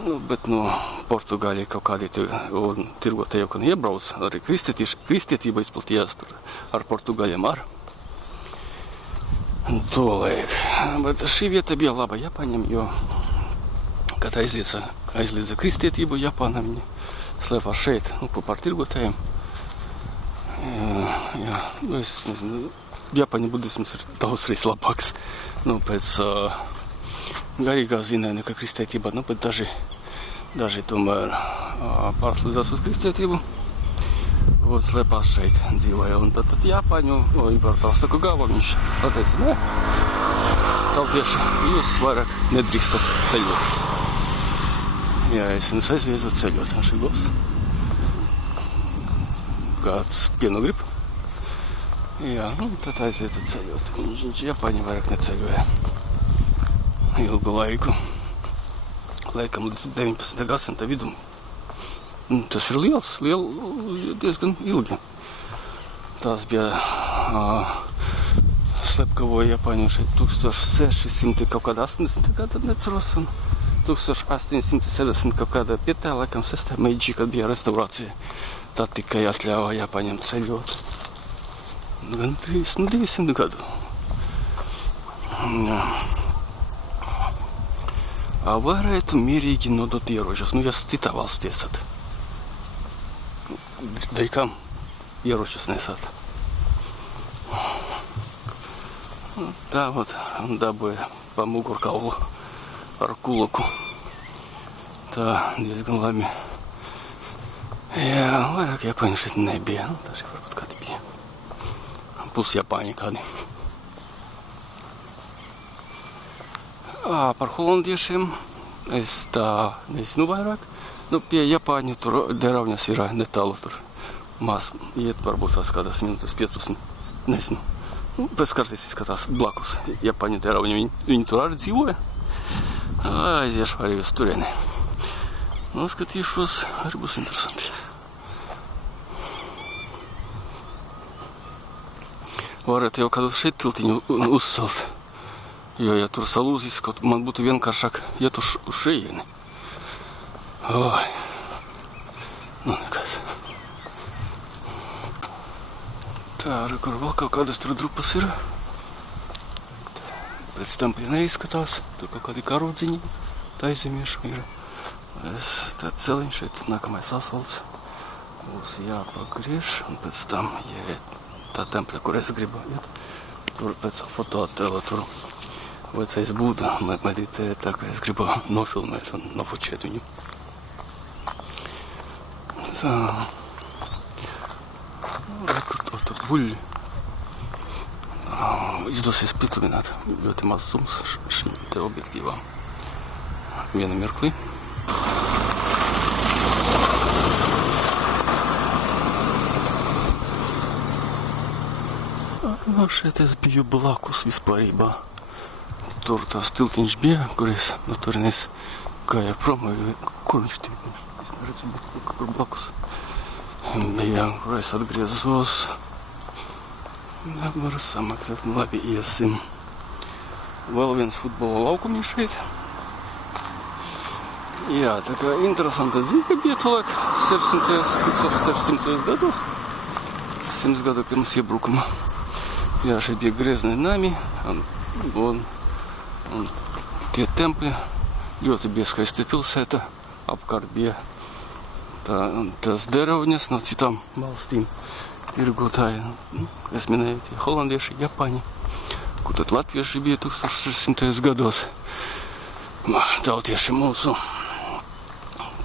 Bet Portugāļi kaut kādi tirgotāji jau iebrauc, arī kristietība izplatījās tur ar Portugāļiem ar. To liek. Bet šī vieta bija laba Japāņiem, jo, kad aizliedza kristietību Japānā, viņi slēpās šeit, kopā ar tirgotājiem. Jā, nu es nezinu, Japāņu budisms ir daudzreiz labāks. Nu, pēc garīgā ziņā nekā kristētība, nu, bet daži tomēr pārslidās uz kristētību. Un slēpās šeit dzīvoja. Un tad Japāņu imperators Tokugava viņš pateica, nē, tautieši, jūs vairāk nedrīkstat ceļot. Jā, es jums aizviezu ceļot šajos. Kāds pienu grib. Jā, nu tad aiziet ceļot. Viņš Japāņi vairāk neceļoja ilgu laiku. Laikam līdz 19. gadsimta vidum. Tas ir diezgan ilgi. Tās bija slepkavoja Japāņu šeit 1600 kaut kādā 80. gadā, neceros. Un 1870 kaut kādā 5. laikam 6. Meidži, kad bija restaurācija. Tad tikai atļāva Japāņiem ceļot. Gan 200 gadu. Jā. Varētu mierīgi nodot ieročus. Nu, ja citā valstī esat. Dēļ kam ieročus nesat? Tā vat dabūja pa mugurkaulu ar kulaku. Tā diezgan labi. Jā, vairāk Japāņu šeit nebija. Nu, daži varbūt kādi bija. Pus Japāņi kādi. Par holandiešiem es tā nezinu vairāk. Nu, pie Japāņu tur deravņas ir netālu tur. Maz iet varbūt tās kādas minūtes 15. Nezinu. Nu, pēc kartes izskatās blakus. Japāņu deravņi viņi tur arī dzīvoja. Aiziešu arī uz turieni. Nu, skatīšos, arī būs interesanti. Varētu jau kādu šeit tiltiņu uzcelt. Jo, ja tur salūzīs, man būtu vienkāršāk iet uz šejieni. Oi. Nu, nekas. Tā, arī kur vēl kaut kādas tur drupas ir. Pēc tam pie neizskatās. Tur kaut kādi karodziņi. Taizemiešu ir. Tad celiņš šeit, nākamais asfalts. Būs jāpagriež. Un pēc tam jāiet tā tempļa, kur es gribu iet. Tur pēc fotoattēla tur vajadzēs būt meditēt, tā kā es gribu nofilmēt un nofočēt viņu. Tā. Kur to tur buļļi. Izdosies pietuvināt. Ļoti maz zums šim te objektīvām. Vienu mirkli. Šeit es biju blakus vispārībā. Tur tās tiltiņš bija, kur es no turienes gāju prom. Kur viņš tik? Es neredzu, bet kur blakus. Bija, kur es atgriezos. Nevaru samaktāt, labi iesim. Vēl viens futbola laukumiņš šeit. Jā, tā kā interesanta dzīve bija tolaik 1600 gados. 100 gadu pirms iebrukuma. Jā, šeit bija grezni nami un tie templi. Ļoti bija skaista pilsēta. Apkārt bija tās deravņas no citām valstīm. Tirgotāji, es minēju, tie holandieši, Japāņi, kur tad latvieši bija 1600 gados. Tautieši mūsu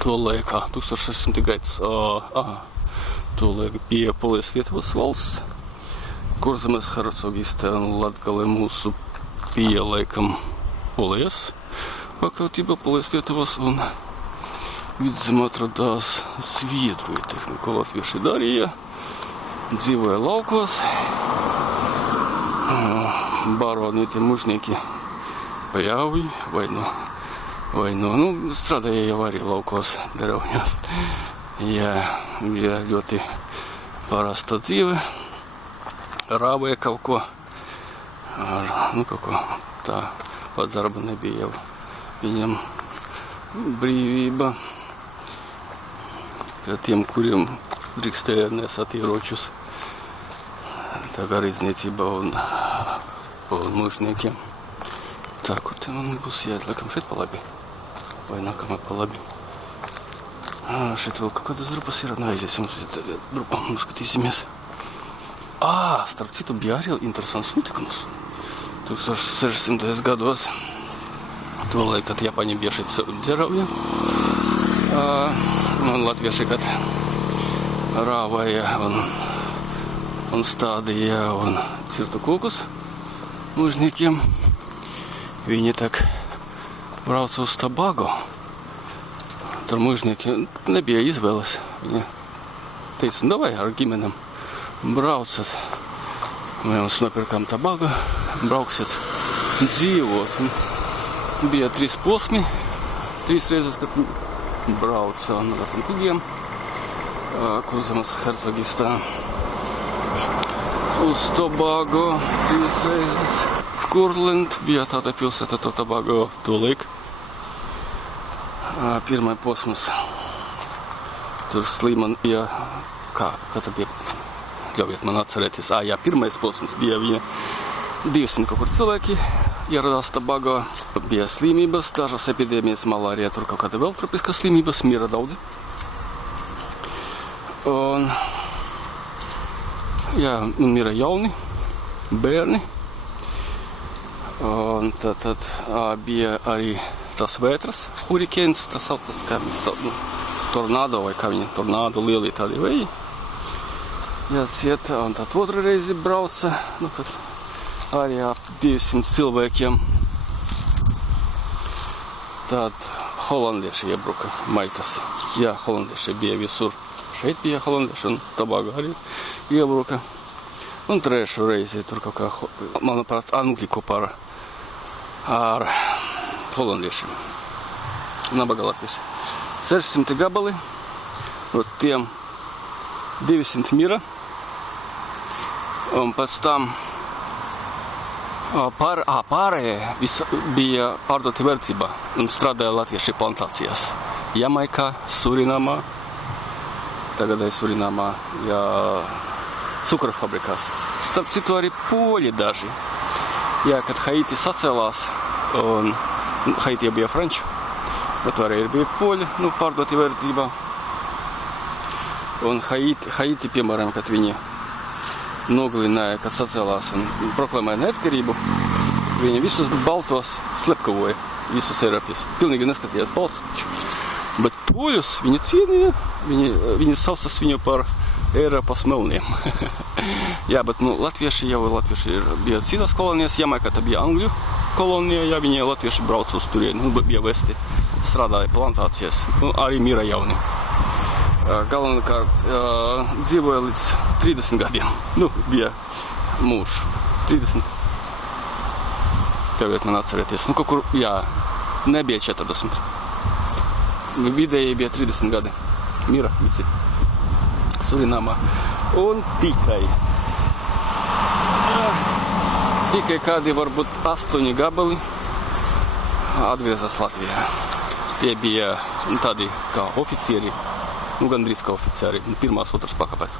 to laikā, 1600 gads, to laikā bija Polijas Lietuvas valsts. Kurzemes hercogiste un Latgale mūsu bija laikam Polijas pakautība, Polijas Lietuvas un vidzemē atradās Zviedru ietekmi, ko latvieši darīja. Dzīvoja laukos, baroni, tie mužnieki pļauj, vai nu, strādāja jau arī laukos, deravņās. Jā, bija ļoti parasta dzīve. Rāvēja kaut ko, kaut ko tā, pat darba nebija jau viņam brīvība. Tiem, kuriem drīkstēja nesat ieročus, tā kā rīzniecība un mužniekiem. Tā, kur te man būs jāiet, laikam šeit pa labi, vai nākamā pa labi. Šeit vēl kaut kādas drupas ir, aiziesim uz drupām, skatīsimies. Starp citu bija arī interesants notikums. 1600. gados. Tolaik, kad Japāņi bija šeit dzerauja. Un latvieši, kad rāvāja un stādīja un cirta kokus mužniekiem. Viņi tak brauca uz Tobago. Tur mužnieki nebija izvēles. Viņi teica, davai ar ģimenēm braucat. Mēs nopirkām Tobago, brauksiet dzīvot. Bija 3 posmi, 3 reizes, kad brauca no tiem kugiem, Kurzemes hercogistā uz Tobago 3 reizes. Kurland bija tāda pilsēta to Tobago tolaik. Pirmais posms. Tur Slīman bija, kā tā bija, ļaujiet man atcerēties. Pirmais posms bija viņa 200 kaut kur cilvēki ieradās Tobago. Bija slimības, dažas epidēmijas, malārija, tur kaut kāda vēl tropiskas slimības, mira daudzi. Un mira jauni, bērni. Un tad bija arī tas vētras, hurikēns, tas saucas kā tornado vai kā viņa tornado, lielie tādi veji. Jāciet, un tad otru reizi brauca, kad arī ap 200 cilvēkiem. Tad holandieši iebruka maitas. Holandieši bija visur. Šeit bija holandieši un Tobago arī iebruka. Un trešu reizi tur kaut kā, manuprāt, Angļi kopā ar holandiešiem. Nabaga latvieši. 600 gabali, no tiem 200 mira. Un pēc tam pārējie bija pārdoti verdzībā un strādāja latvieši plantācijās. Jamaikā, Surinamā, tagadai Surinamā, cukura fabrikās. Starp citu arī poļi daži. Kad Haiti sacēlās, un Haiti bija franču, bet arī bija poļi, pārdoti verdzībā. Un Haiti, piemēram, kad viņi nogalināja, kad sacēlās un proklamēja neatkarību, viņi visus baltos slepkavoja, visus Eiropies. Pilnīgi neskatījās balts. Bet poļus viņi cienīja, viņi saucas viņu par Eiropas melniem. Bet latvieši bija citas kolonijas, Jamaikā tā bija Angļu kolonija, viņi latvieši brauca uz turieni, bija vesti, strādāja plantācijas, arī mira jauni. Galvenokārt dzīvoja līdz 30 gadiem. Bija mūžs. 30. Ļaujiet man atcerēties. Kaut kur, nebija 40. Vidēji bija 30 gadi. Mira visi. Surinamā. Un tikai kādi varbūt 8 gabali atgriezās Latvijā. Tie bija tādi kā oficieri. Gandrīz kā oficiāri. Pirmās, otras pakāpēs.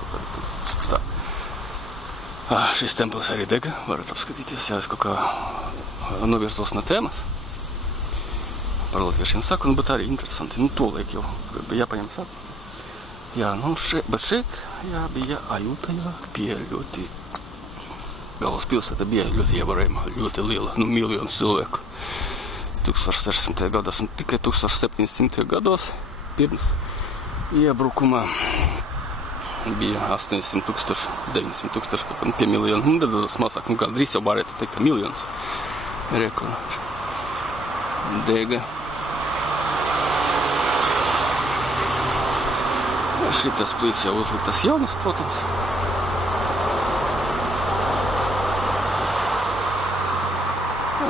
Šis templis arī dega. Varat apskatīties, es kaut kā novirstos no tēmas. Par latviešiem saku, bet arī interesanti. Tolaik jau bija jāpaņem saku. Bet šeit bija Ajūtajā, bija ļoti galvaspilsēta bija ļoti ievērojama, ļoti liela, miljonus cilvēku. 1600. gados un tikai 1700. gados pirms iebrukuma bija 800 000, 900 000, pie miljonu, nedaudz mazāk, gandrīz jau varētu teikt, miljonus rekords. Dega. Šitas plīts jau uzliktas jaunas, protams.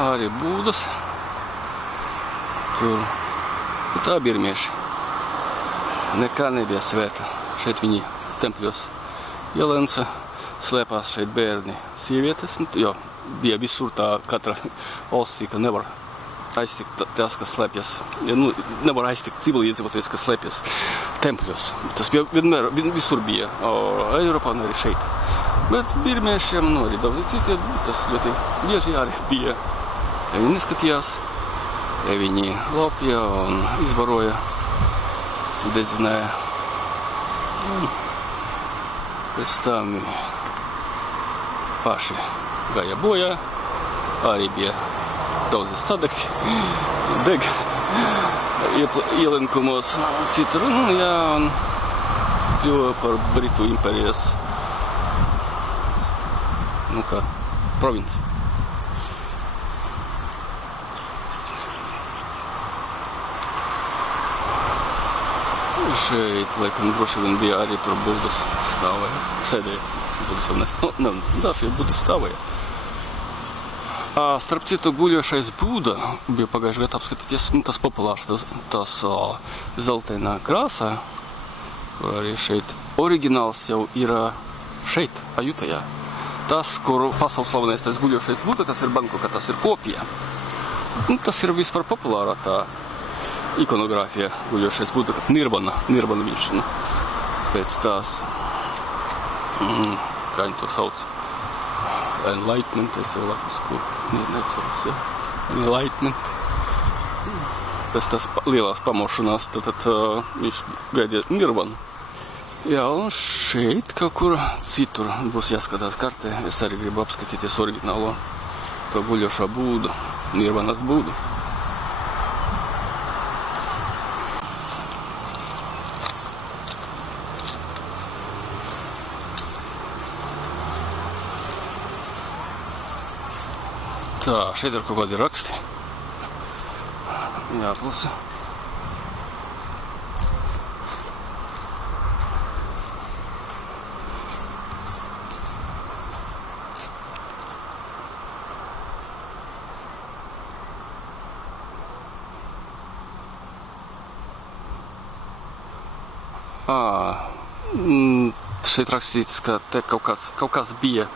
Arī būdas. Tur tā birmieši. Nekā nebija svēta. Šeit viņi tempļos ielenca, slēpās šeit bērni, sievietes. Jo bija visur tā katra valstī, ka nevar aiztikt tās, kas slēpjas. Nevar aiztikt civiliedzīvotājs, kas slēpjas tempļos. Tas bija vienmēr, visur bija. Eiropā un arī šeit. Bet birmiešiem arī daudz citi, tas ļoti bieži arī bija. Ja viņi neskatījās, ja viņi laupja un izvaroja, dedzināja. Pēc tam paši gāja bojā, arī bija daudz sadegti, deg ielenkumos citur, jā, un kļuva par Britu impērijas, kā provinci. Šeit, laikam, droši vien bija arī tur Budas stāvēja, sēdēja. Šeit Buda stāvēja. Starp citu, guļošais Buda bija pagājušajā gadā apskatīties, tas populārs, tas zeltainā krāsā, arī šeit. Oriģināls jau ir šeit, Ajutajā. Tas, kur pasaules slavenais tas guļošais Buda, kas ir Bankokā, tas ir kopija. Tas ir vispār populārā tā ikonogrāfija guļošais Buda, Nirvana viņš, pēc tās, kā viņi to sauc, Enlightenment, es jau latviešu neceros, Enlightenment. Pēc tās lielās pamošanās, tad viņš gaidīja Nirvanu. Jā, un šeit kaut kur citur būs jāskatās kartē. Es arī gribu apskatīties oriģinālo to guļošo Budu, Nirvanas Budu. Tā, šeit ir kaut kādi raksti. Jāplasa. Šeit rakstīts, ka te kaut kas bija,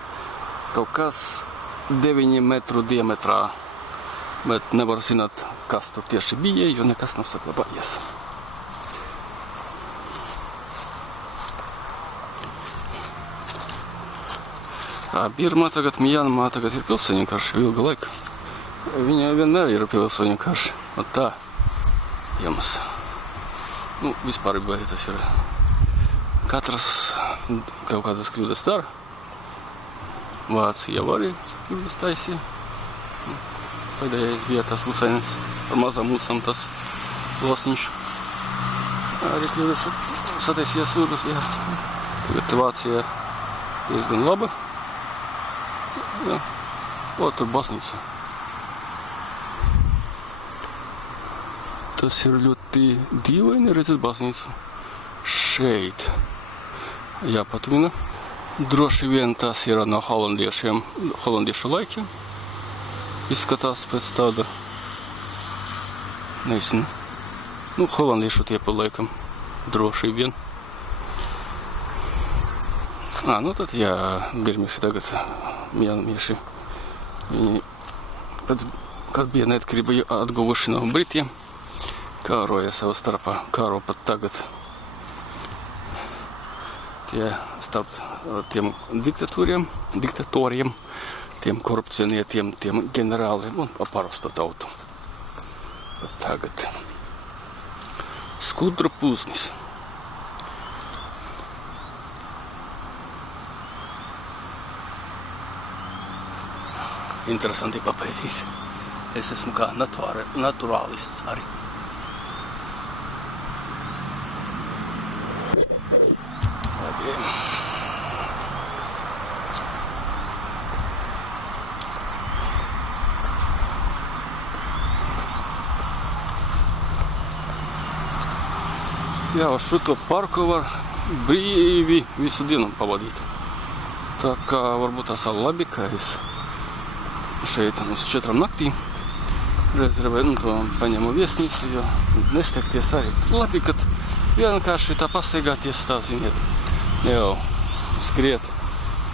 kaut kas 9 metru diametrā, bet nevar zināt, kas tur tieši bija, jo nekas nav saglabājies. Birmā tagad, Mjanmā tagad ir pilsoņu karš ilga laika. Viņa vienmēr ir pilsoņu karš. Un tā jums. Vispār tas ir. Katrs kaut kādas kļūdas dara. Vācija jau arī kļūdas taisīja. Pēdējais bija tas Lusainis ar mazām mūsam, tas Losniņš. Arī kļūdas sataisīja sūdas, jā. Tagad Vācija diezgan laba. Jā. Tur baznīca. Tas ir ļoti dīvaini redzēt baznīcu. Šeit jāpatumina. Droši vien tas ir no holandiešu laikiem. Izskatās pēc tāda, nezinu, holandiešu tiepa laikam. Droši vien. Tad jā, birmieši tagad, mjanmieši, viņi, kad bija neatkarība atguvuši no Britiem, kāroja savu starpā, kāro pat tagad. Tie starp tiem diktatoriem, tiem korupcionietiem, tiem ģenerāliem un parasto tautu. Bet tagad skudru pūsnis. Interesanti papētīt. Es esmu kā naturālists arī. Jā, uz šo parku var brīvi visu dienu pavadīt. Tā kā varbūt tas ir labi, ka es šeit uz 4 naktīm rezervēju, to paņemu viesnīcu, jo nesteigties arī. Labi, kad vienkārši tā pastaigāties tā, ziniet, jau skriet.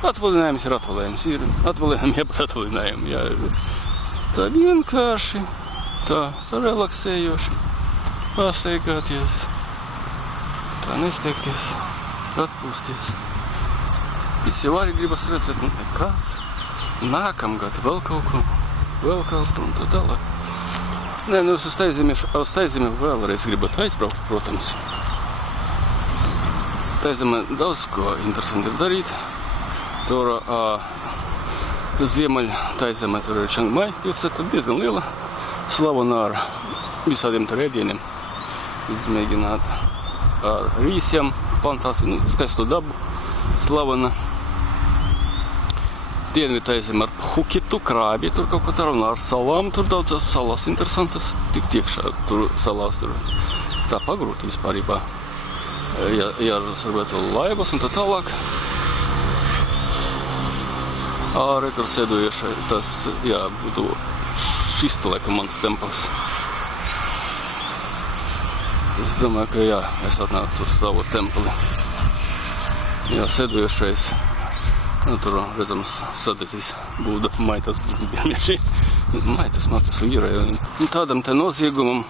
Atvaļinājums ir atvaļinājums, atvaļinājumi jābūt atvaļinājumi, jā. Tā vienkārši, tā relaksējoši pastaigāties. Tā nesteigties, atpūsties. Es jau arī gribas redzēt, nekas. Nākamgad vēl kaut kur un tā tālāk. Uz Taizemi vēlreiz gribat aizbraukt, protams. Taizemē daudz ko interesanti ir darīt. Tur Ziemeļ Taizemē tur ir Čangmai pilsēta, diezgan liela, slavena ar visādiem tur ēdieniem. Izmēģināt ar rīsiem, plantāciju, skaisto dabu, slavena. Dienvidu Taizemē ar Phuketu, Krābju, tur kaut ko tā runā ar salām, tur daudzas salās interesantas, tik tiekšā tur salās tur tā pagrūti vispārībā. Jāsargāt laivas un tā tālāk. Arī tur sēdojuši, tas, jā, būtu šis tu laikam mans templis. Es domāju, ka jā, es atnācu uz savu templi. Jā, sēdojušais, tur redzams sadedzis būda maitas bieži. Maitas vīrēja. Tādam te noziegumam,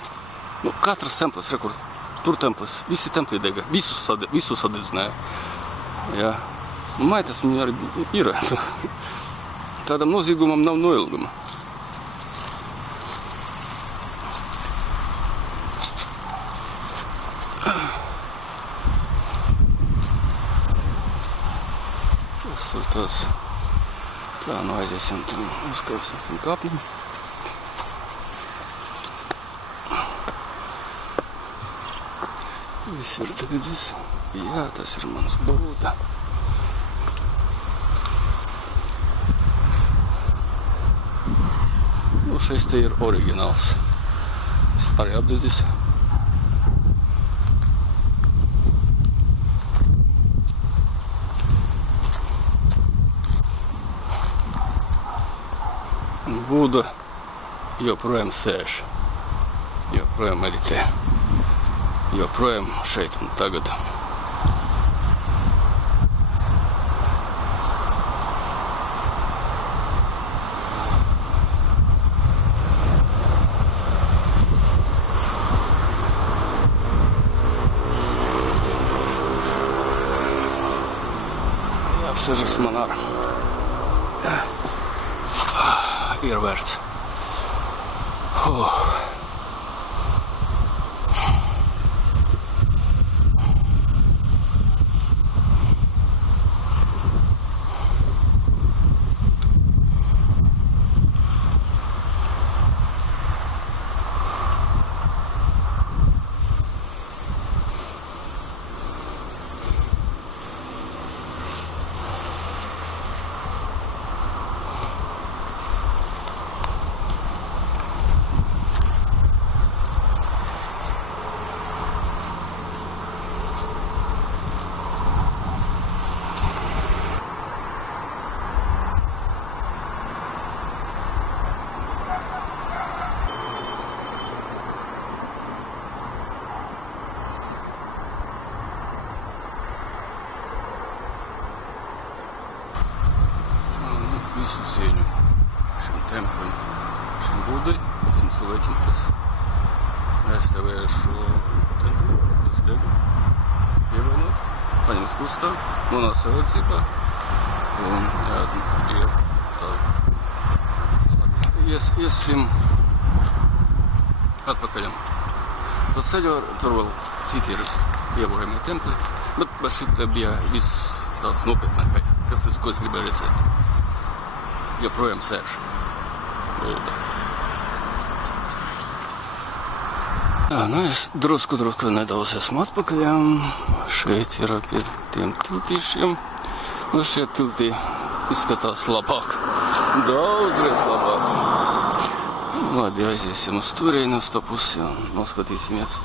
katrs templis, rekurs, tur templis, visi templi dega, visu sadedzināja. Jā. Maitas viņi arī ir. Tādam noziegumam nav noilguma. Tas ir tās. Tā, aiziesim uzkāpsim tam kāpnim. Viss ir tagad. Jā, tas ir mans būda. Šis te ir oriģināls. Es arī apdedzis. Būda joprojām sēž, joprojām meditē, joprojām šeit un tagad. Apsežas man ar ir vērts. Visu cieņu šim templim, šim būdai, visam cilvēkiem, kas aizstāvēja šo templi, kas degu, pievienots, paņems kustā, monās savērdzībā, un jā, ir tālāk. Iesim atpakaļam. To ceļu, tur vēl citi ir ievojami templi, bet šit bija viss tāds nopietnākais, ko es gribēju redzēt. Joprojām sēž būda. Jā, es drusku nedaudz esmu atpakaļām. Šeit ir pie tiem tiltīšiem. Šie tiltī izskatās labāk. Daudz labāk. Labi, aiziesim uz turieni, uz to pusi un noskatīsimies.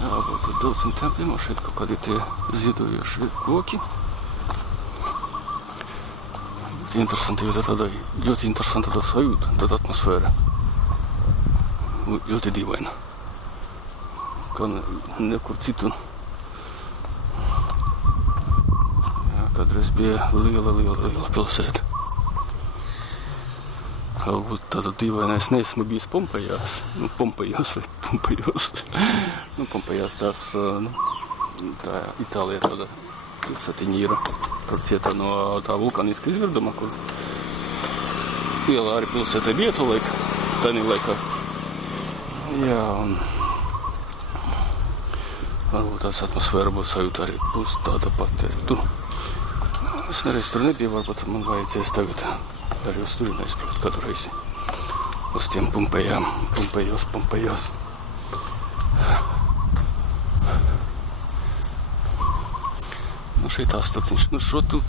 Jā, būtu daudziem templiem, šeit kaut kādi tie ziedojošie koki. Interesanti, jo tāda ļoti interesanta tā sajūta, tāda atmosfēra. Ļoti dīvaina. Kā nekur citur. Jā, kādreiz bija liela pilsēta. Varbūt tāda dīvaina, es neesmu bijis Pompejās. Pompejās. Pompejās tās, tā Itālija tāda pilsētiņa ir. Kur cieta no tā vulkāniska izvirduma, kur liela arī pilsēta bija to laiku, tādā laikā. Jā, un varbūt tās atmosfēra būs sajūta arī būs tāda pati arī tur. С одной стороны, Бивар потом называется ставит Дариус Турина изправит, который есть. С тем Помпеям, Помпеос. Ну, що і та статично. Ну, що тут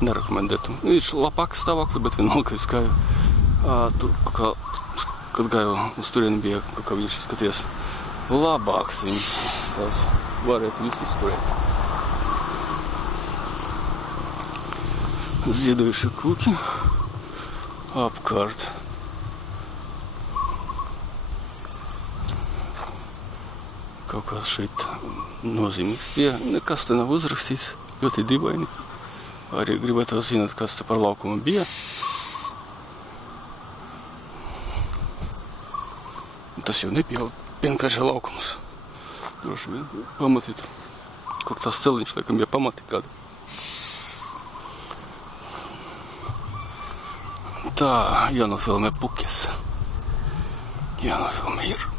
не рекомендую. Ну, і лапак ставок, то бит вінолка іскаю. А тут, кадгаю, устурен біг, каковніший скатес. Лабак сим. Варят вісі спред. З'їдаючи куки. Апкарт. Кавказ шит нозимикс. Я не касте на возрастից, ļoti dīvaini. Arī gribētu zināt, kas te par laukumu bija. Tas jau nebija vienkārši laukums. Droši vien pamatīt. Kaut tās celiņš, laikam, bija pamati kādi. Tā, jānofilmē pukes. Jānofilmē ir.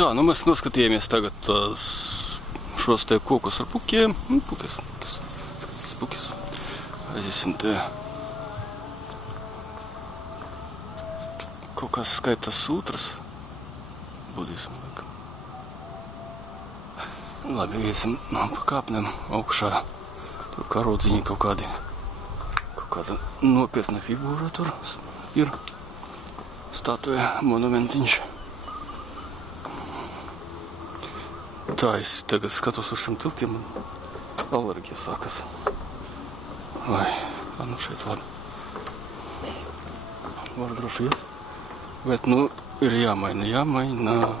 Tā, nu mēs noskatījāmies tagad šos te kokus ar pukiem. Nu, pukes. Skatās, pukes. Aiziesim te. Kaut kas skaitas sūtras. Budismu, laikam. Labi, iesim pa kāpnēm augšā. Tur karodziņi kaut kādi. Kaut kāda nopietna figūra tur ir. Statuja, monumentiņš. Tā, es tagad skatos uz šiem tiltiem un alerģija sākas. Vai, nu šeit labi. Var droši iet. Bet, nu, ir jāmaina.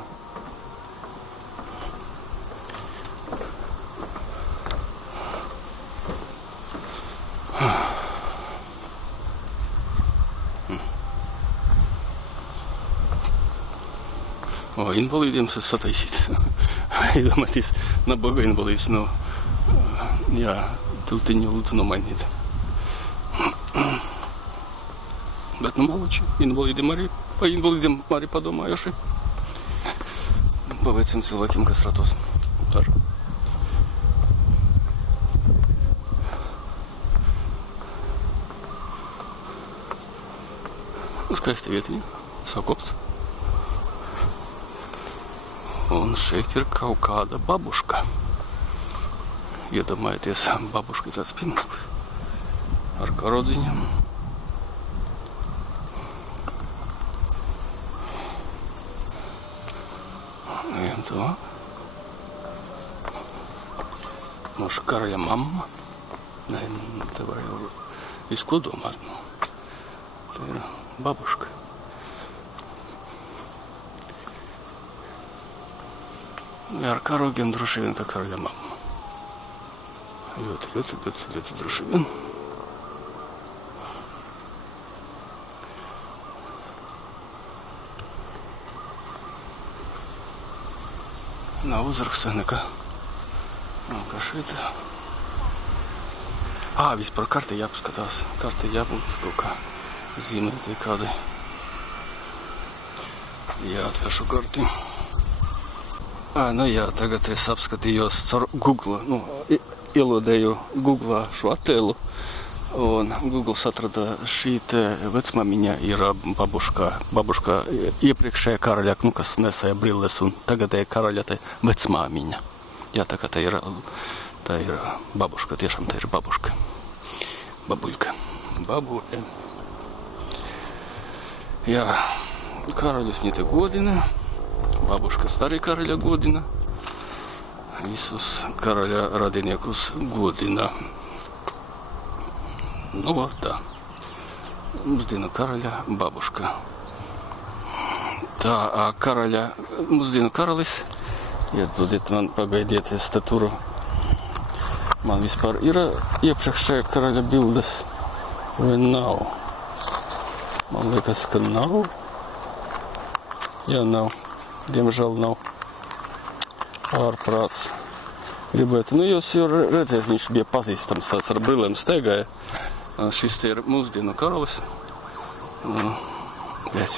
O, invalīdiem sataisīt. Iedomājieties, nabaga invalīds, nu, jā, tiltiņu lūdzu nomainīt. Bet, nu, malači, pa invalīdiem arī padomājuši. Pa veciem cilvēkiem, kas ratos ar. Skaisti vietiņi, sakopts. Un šeit ir kaut kāda babuška. Iedomājieties, babuška tāds piemērs ar karodziņiem. Ejam tuvāk. Mūsu karaļa mamma. Nē, te var jau visu ko domāt. Te ir babuška. Ja ar karogiem droši vien kā karaļa mamma. Ļoti droši vien. Nav uzraksta nekā. Nav kā šeit. Vispār kartē jāpaskatās. Kartē jābūt kaut kā zīmētai kādai. Jāatvešu karti. Nu jā, tagad es apskatījos caur Google, ielodēju Googlā šo attēlu, un Google atrada šī te vecmamiņa ir babuška iepriekšējā karaļa, kas nesēja brilles, un tagadēja karaļa te vecmāmiņa. Jā, tā kā tā ir babuška, tiešām tā ir babuška. Babuļka. Babuļka. Jā, karaļus ne te godina. Babuškas arī karaļa godina. Visus karaļa radiniekus godina. Nu, tā. Mūsdienu karaļa babuška. Tā, mūsdienu karalis. Iedodiet man, pagaidiet, es te turu Man vispār ir iepriekšējā karaļa bildes vai nav? Man liekas, ka nav. Jā, nav. Diemžēl nav. Ārprāts. Gribētu, nu jūs jau redzēt, viņš bija pazīstams tāds ar brillēm steigāja. Šis te ir mūsdienu karalis. Bļaļ.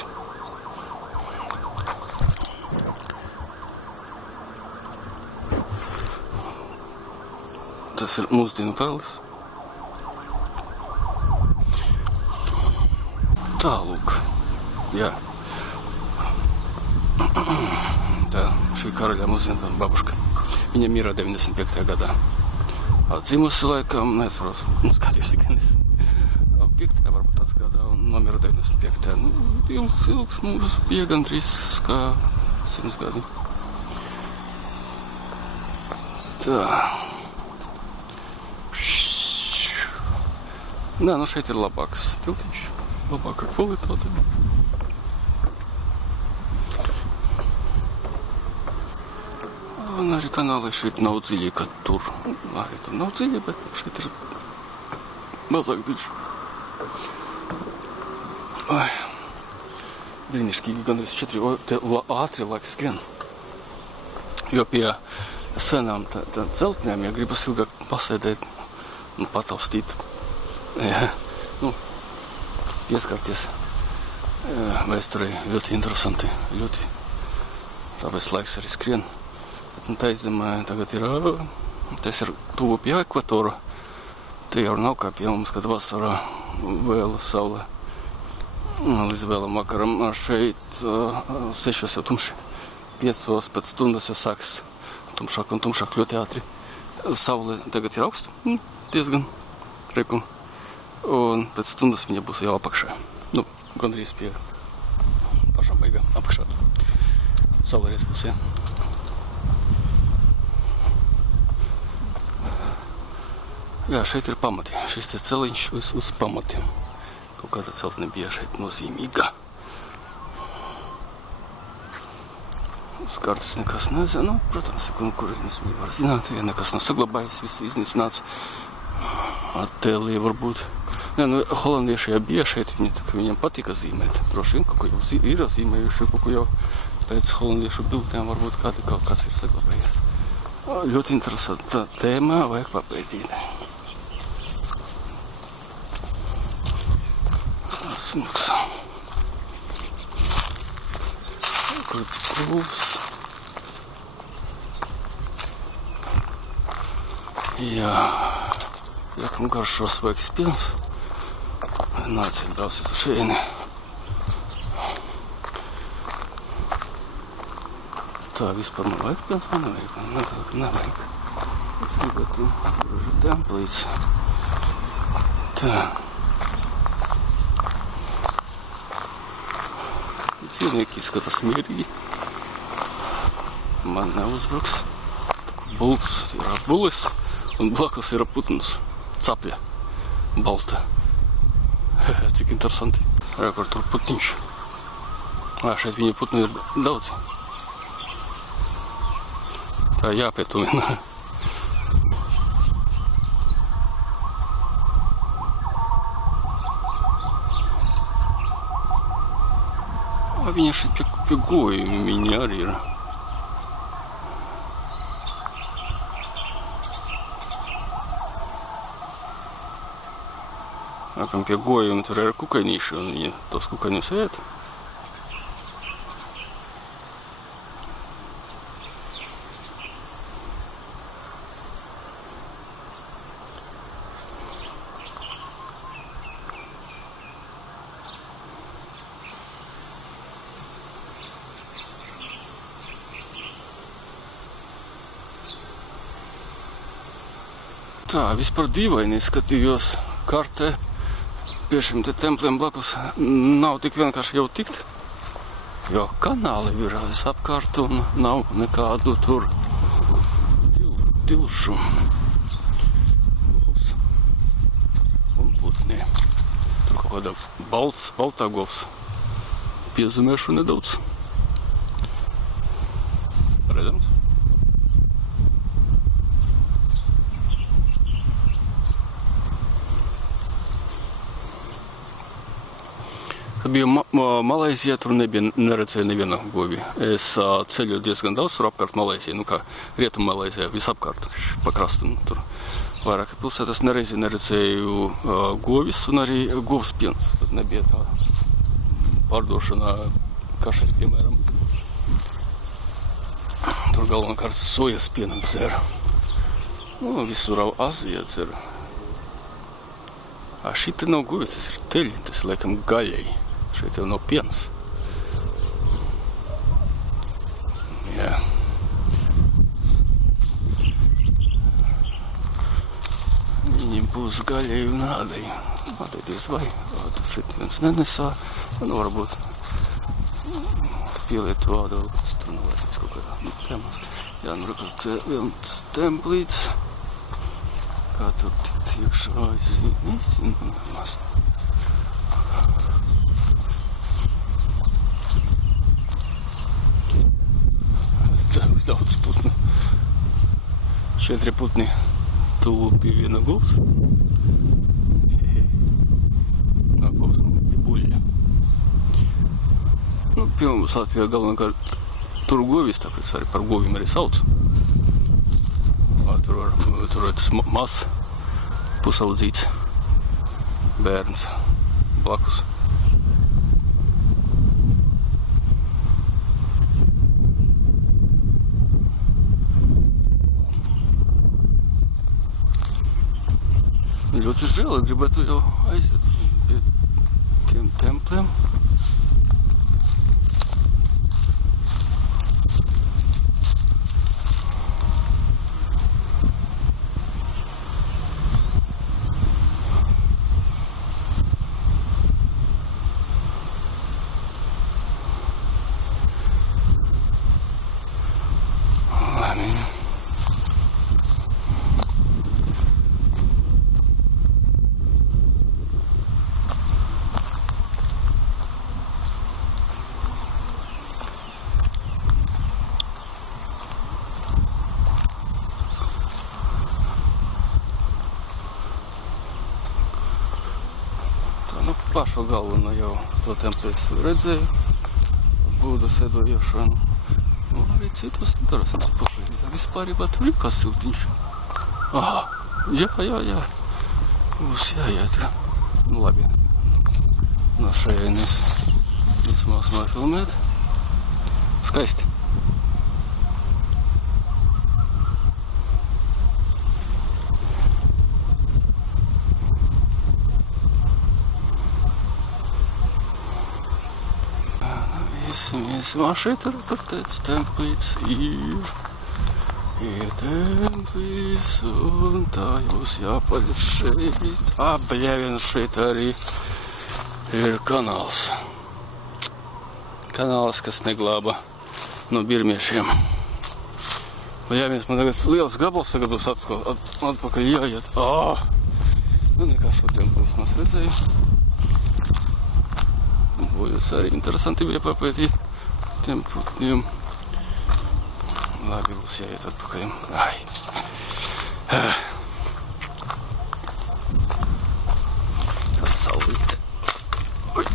Tas ir mūsdienu karalis. Tālūk. Jā. Tā, šī karaļa mūsdienu babuška. Viņa mira 95. gadā. Dzimusi laikam, neatceros, skatījos tikai nesen. 5. varbūt tāds gadā un nomira 95. Ilgs mums bija gandrīz kā 100 gadi. Tā. Nē, nu šeit ir labāks tiltiņš, labāka kvalitāte. Un arī kanāli šeit nav dziļi, kā tur. Arī tur nav dziļi, bet šeit ir mazāk dziļš. Ai, brīnišķīgi, gandrīz 4 ātri laiki skrien. Jo pie senām celtnēm, ja gribas ilgāk pasēdēt un pataustīt, jā, pieskarties vēsturei ļoti interesanti, ļoti. Tāpēc laiks arī skrien. Bet tā izzemē tagad ir, tas ir tuvu pie ekvatora. Te jau nav kā pie mums, kad vasarā vēla saule. Līdz vēlam vakaram šeit 6 jau tumši, 5 pēc stundas jau sāks tumšāk un tumšāk ļoti ātri. Saule tagad ir augstu, diezgan reku. Un pēc stundas viņa būs jau apakšā. Gandrīz pie pašām beigām apakšā. Saulēries būs, jā. Jā, šeit ir pamati. Šis te celiņš uz pamatiem. Kaut kāda celtne bija šeit nozīmīga. Uz kartas nekas nezinu. Protams, kurienes bija var zināt, ja nekas nav saglabājis, viss iznīcināts. Attēlī varbūt. Nē, holandieši bija šeit, viņam patika zīmēt. Droši vien, kaut ko jau ir zīmējuši, kaut ko jau pēc holandiešu bildēm varbūt kaut kāds ir saglabājies. Ļoti interesanta tēma, vajag papētīt. Smuks. Kur krūvs. Jā. Jākam garšo svaigs piens. Nāciet, brauciet uz šeini. Tā, vispār man vajag piens, man nevajag. Es gribētu demplīts. Tā. Dzīvnieki izskatās mierīgi. Man neuzbruks. Bulks ir bulis un blakus ir putns. Capļa. Balta. Cik interesanti. Kur tur putniņš. Šeit viņa putnu ir daudz. Tā jāpietumina. Viņa šeit pie gojumi viņa arī ir. Kam pie gojumi tur ir kukainīši un viņi tos kukainus ēt. Tā, vispār dīvaini skatījos kartē. Pie šiem te templiem blakus nav tik vienkārši jau tikt, jo kanāli ir visapkārt un nav nekādu tur tilšu. Un putni. Tur kaut kāda baltā govs. Piezemēšu nedaudz. Redzams? Malaisija tur neredzēja nevienu govi. Es ceļoju diezgan daudz tur apkārt Malaisiju, nu kā Rietumu Malaisijā, visapkārt pa krastu. Tur vairāk pilsētas neredzēju govis un arī govs piens. Tad nebija tā pārdošana kā šeit, piemēram. Tur galvenokārt sojas pienam dzer. Nu, visur Azijā dzer. Šī te nav govis, tas ir teļi, tas ir laikam gaļai. Šeit jau nav piens. Jā. Viņiem būs gaļai un ādai. Ādai diez vai. Ādu šeit viens nenesā. Nu, varbūt pielietu ādu. Tur nav vajadzīgs kaut kādā tēmās. Jā, nu, rekur, viens templīts. Kā tur tikt iekšā, es nezinu. Daudz putnu. 4 putni tuvu pie viena govs. Govs pie buļļa. Nu, pie mums Latvijā galvenokārt tur govis, tāpēc arī par govim arī sauc. Tur ir tas mazs pusaudzīts bērns blakus. Ļoti žēl, gribētu jau aiziet pie tiem templiem. Pašu galveno jau to templīti redzēju, būdu sēdojošanu. Un arī citus interesantus papēdīt. Vispārībā tur ir kas siltiņš. Aha, jā. Būs jāiet. Nu labi. No šejienes vismaz filmēt. Skaisti. Šeit ir tāds templīts ir templīts un tā jūs jāpaļ šeit. Bļēviens šeit arī ir kanāls. Kanāls, kas neglāba no birmiešiem. Bļēviens man tagad liels gabals tagad būs atpakaļ jāiet. Nu nekā šo templīts mēs redzēju. Būs arī interesanti bija papētīt tiem putniem. Labi, būs jāiet atpakaļ. Tāda saulīte. Oi.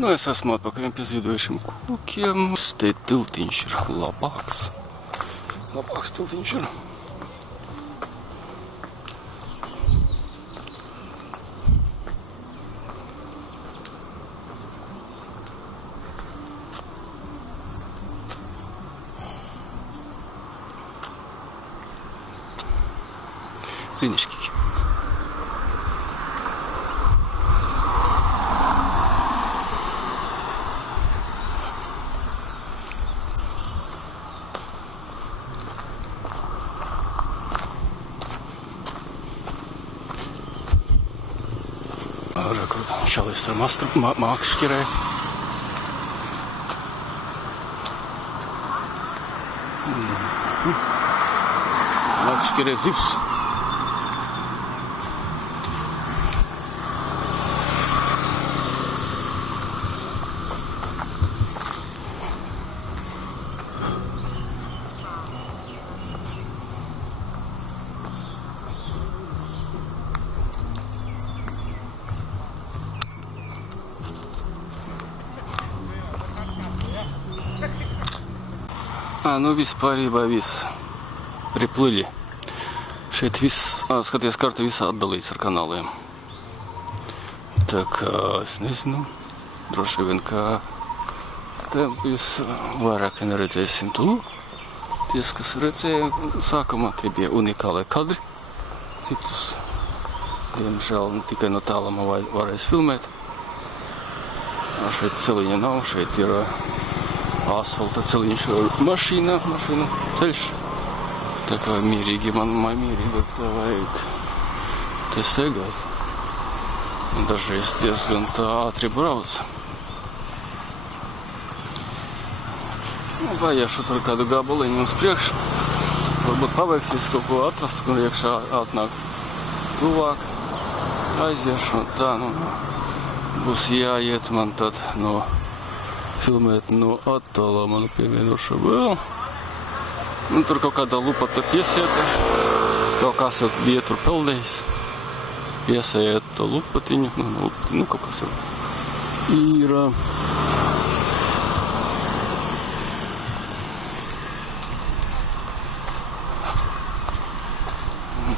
Nu, es esmu atpakaļ pie ziedojušiem kokiem. Te tiltiņš ir labāks. Labāks tiltiņš ir. Brīnišķīgi. Šalis ar mākšķirē. Трошки резився. Ну віспа риба віс. Приплили. Шейт віс. З карти віса віддали церканали. Так, снизу. Дрошевинка. Темпіс. Варак енериця синту. Тиска сирице. Сакома тебе уникале кадр. Титус. Демжал тільки ноталама варес філмет. А шейт целиня нау, шейт іра. Асфальта целиннейшая машина, дальше. Такая мириги, мамири, давай. Ты стегает. Даже если он-то отребрался. Ну, я что только дуга была, не успеешь. Вот павекси сколько отрастку, якша однак. Тувак. А здесь что-то, ну, бусья етман тот, ну. Филмет, ну, отталама, например, что был. Ну, только когда лупа-то пьеса это, то оказывается, бьет турпелдейс. Пьеса это лупа-ты, ну, как оказывается. Ира.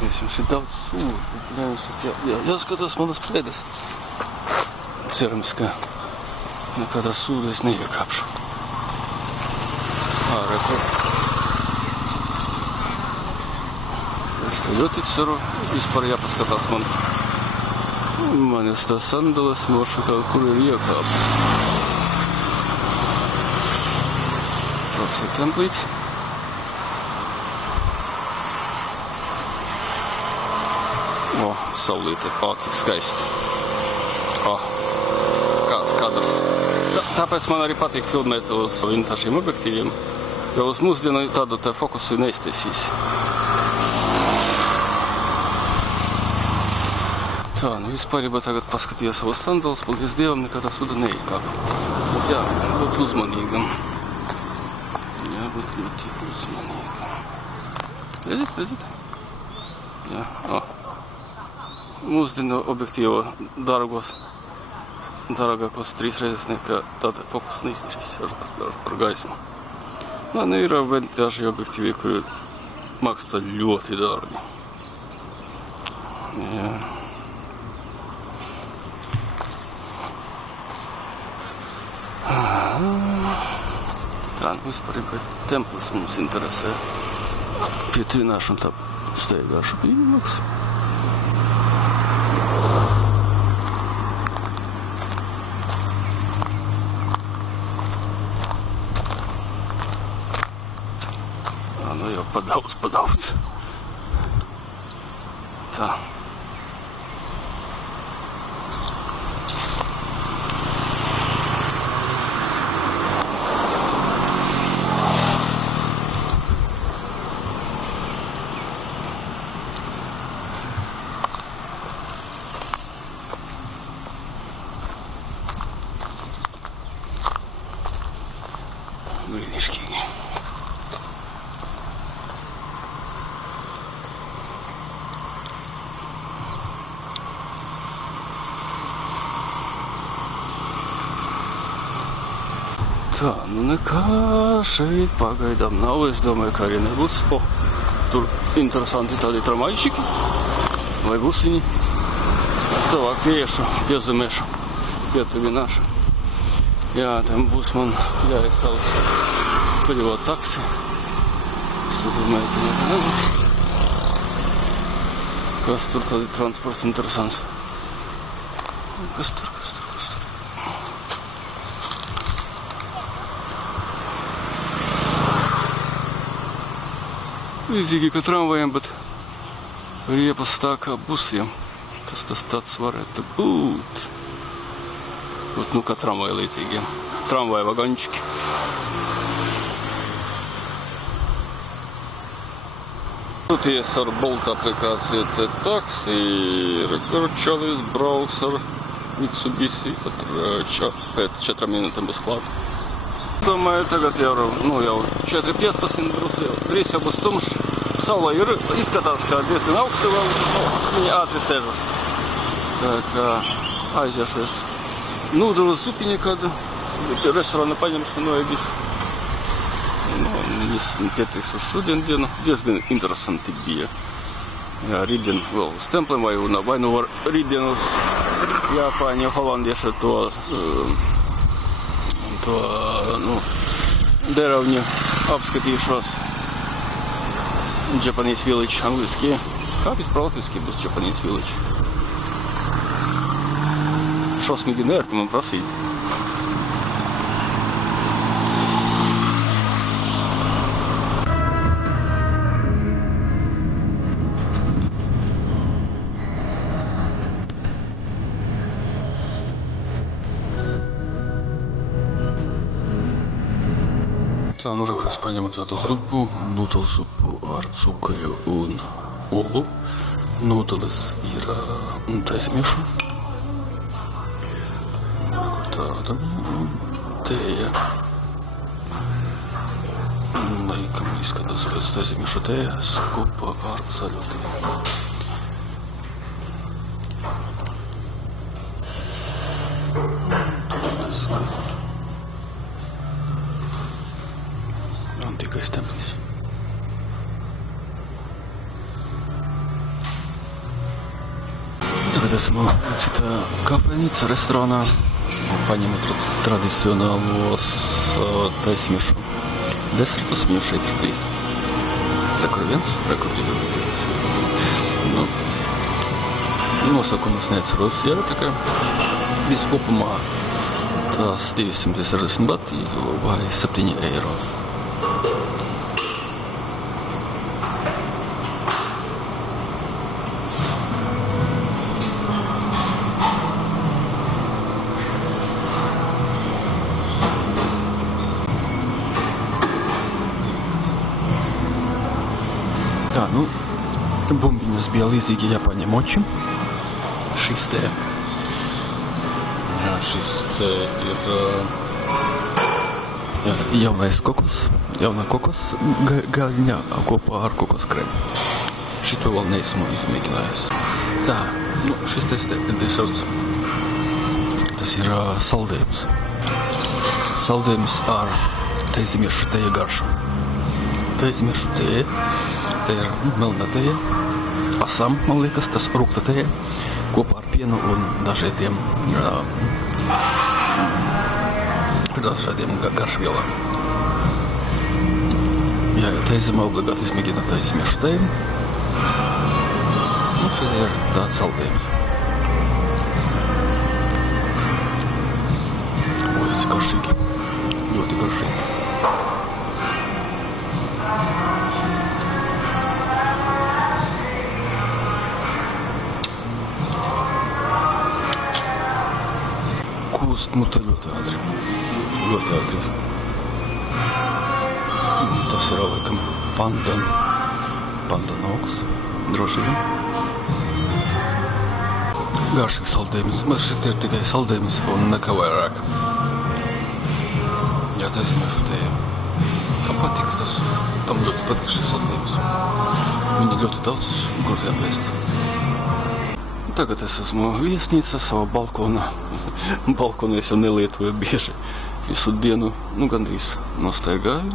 Если он дал суд, я сказал, смотрю, спредес. Цермская. Ну, когда суд из нее капшу. Это... Встает и все равно. Из паря поскатался мон. У меня ста сандала сморша, как курилья кап. Просто темплейт. О, солиты. О, скайст. О. Кадрс. Tāpēc man arī patīk filmēt uz vintāžiem objektīviem, jo uz mūsdienu tādu te fokusu neiztaisīs. Tā, nu vispārībā tagad paskatījos savus standalus, paldies Dievam, nekādā suda neikāpu. Bet jā, būt uzmanīgam. Jābūt ļoti uzmanīgam. Redzit? Jā, mūsdienu objektīvo dārgos. Dārgākos 3 reizes nekā tāda fokusa neizdarīs ar gaismu. Nu, ir vēl daži objektīvi, kuri maksā ļoti dārgi. Jā. Tā, nu vispār templis mums interesē. Pietuvināšana tā steigāšu pīmaks. Nu jau padaudz. Tā. Блинишки. Tā, nu nekā šeit pagaidām nav. Es domāju, ka arī nebūs. Tur interesanti tādi tramvajšiki vai busiņi. Tuvāk piezemēšu, pietuvināšu. Jā, tam būs man jāiesauc paļot taksi. Es tur domāju, ka nebūs. Kas tur tādi transports interesants? Kas tur? Līdzīgi kā tramvajiem, bet riepas tā kā busiem. Kas tas tāds varētu būt? Nu, kā tramvaja līdzīgiem. Tramvaja vagončiki. Тут є Bolt аплікація T-Tax і рекорчались браузер Mitsubishi pēc 4 minūtēm bez klāt. Domāju, tagad jau, jau 4-15 drīz jau būs tumšs. Saula ir izskatās, ka diezgan augstu vēl, viņi ātri sēžas. Tā kā aiziešu es nūdru zupiņu kādu, pie restorāna paņemšu noēdīšu. Pietiks uz šodien dienu, diezgan interesanti bija. Jā, rītdien vēl uz templiem vai nu var rītdien uz Japāņu, holandiešu to deravņu apskatīšos. Japanese Village angliski. Kā vispār latviski būs Japanese Village? Šausmīgi nērti man prasīt. Tā, nu rekurēs paņemu tādu grupu, nūtelsupu ar cukuru un olu. Nūteles ir taismiešu. Tāda tēja. Laikam izskatās pēc taismiešu tējas kopā ar zaļotēju. Antīkais templis. Tagad esmu citā kafejnīca, restorānā. Paņemu tradicionālos taismiešu desertus. Viņu šeit ir 3. Rekur 1, rekur 2. Nosakumus neatceros, jā, tā kā viss kopumā tās 260 bati vai 7 eiro. Tā, bumbiņas bija līdzīgi Japāņu močim. Šis te. Jā, šis te ir jaunais kokos. Jaunā kokos gaļiņā kopā ar kokos krēmu. Šito vēl neesmu izmēģinājis. Tā, šis te ir deserts. Tas ir saldējums. Saldējums ar taizmiešu teja garšu. Taizmiešu teja. Te ir melna teja, asam, man liekas, tas rūkta teja, kopā ar pienu un dažādiem garšvielām. Jā, jo teizemā obligāti izmēģina taizmiešu teju. Šeit ir tāds saldējums. Cik garšīgi. Ļoti garšīgi. Kūst muta ļoti ātri. Ļoti ātri. Tas ir laikam pandan augs. Droši vien. Garšīgs saldējums. Man šeit ir tikai saldējums un nekā vairāk. Jā, taismiešu teja. Tam patīk tas. Tam ļoti patīk šis saldējums. Viņa ļoti daudz grūti apēst. Tagad es esmu viesnīca savā balkonā. Balkonu es jau nelietoju bieži. Visu dienu, gandrīz nostaigāju.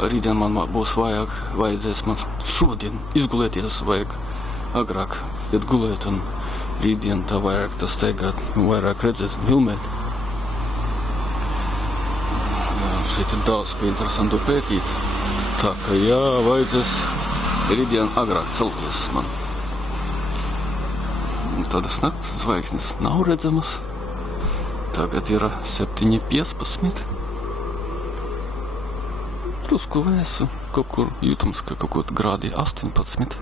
Rītdien man būs vajadzēs man šodien izgulēties, vajag agrāk iet gulēt un rītdien tā vairāk tas staigāt, vairāk redzēt, filmēt. Jā, šeit ir daudz, ko interesantu pētīt. Tā ka jā, vajadzēs rītdien agrāk celties man. Tādas nakts zvaigznes nav redzamas. Tagad ir 7:15. Drusku vēsu, kaut kur jūtams, ka kaut ko grādi 18.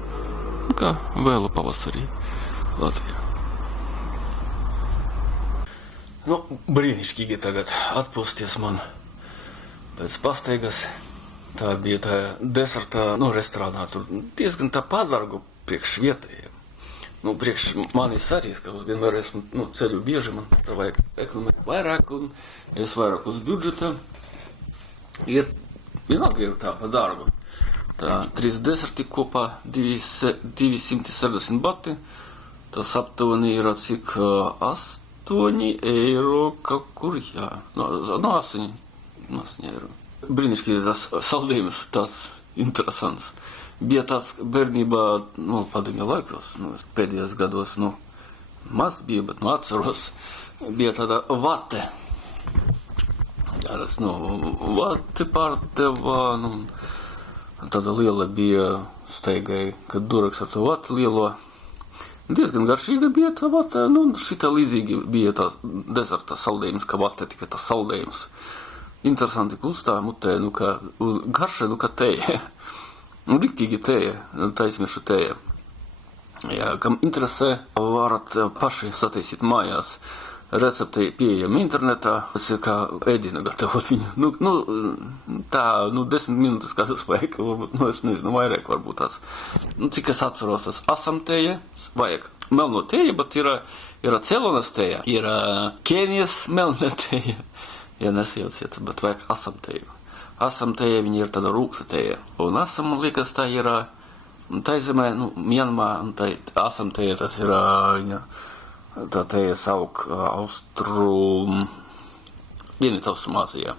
Kā vēlu pavasarī Latvijā. Brīnišķīgi tagad atpūsties man pēc pastaigas. Tā bija tā deserta, restorānā. Tur diezgan tā padargu priekš vietējiem. Priekš manis arī, ka vienmēr esmu, ceļu bieži, man tā vajag ekonomēt vairāk, un es vairāk uz budžeta. Vienalga ir tā padargu. Tā 3 deserti kopā 260 bati. Tas aptuveni ir cik 8 eiro kaut kur, jā. 8 eiro. Brīnišķīgi tas saldējums tāds interesants. Bija tāds bērnībā, padomju laikos, pēdējos gados, maz bija, bet atceros, bija tāda vate. Tādas, vate pārdeva, tāda liela bija steigai, kad duraks ar to vati lielo. Diezgan garšīga bija tā vate, šitā līdzīgi bija tā deserta saldējums, kā vate, tikai tas saldējums. Interesanti pūstā mutē, kā garša, kā tēja. Riktīgi tēja, taismiešu tēja. Ja, kam interesē, varat paši sataisīt mājās. Recepti pieejami internetā, tas ir kā ēdienu gatavot viņu. Tā, 10 minūtes kādas vajag, varbūt, es nezinu, vairāk varbūt tās. Cik es atceros, tas asam tēja vajag. Melno tēja, bet ir Celonas tēja, ir Kenijas melna tēja. Ja nesajauciet, bet vajag asam tēju. Asam tēja, viņa ir tāda rūkta tēja. Un asam, man liekas, tā ir, tā zemē, Mjanmā, un tā asam tēja, tas ir, tā tēja sauk Dienvidu Austrumāzijā.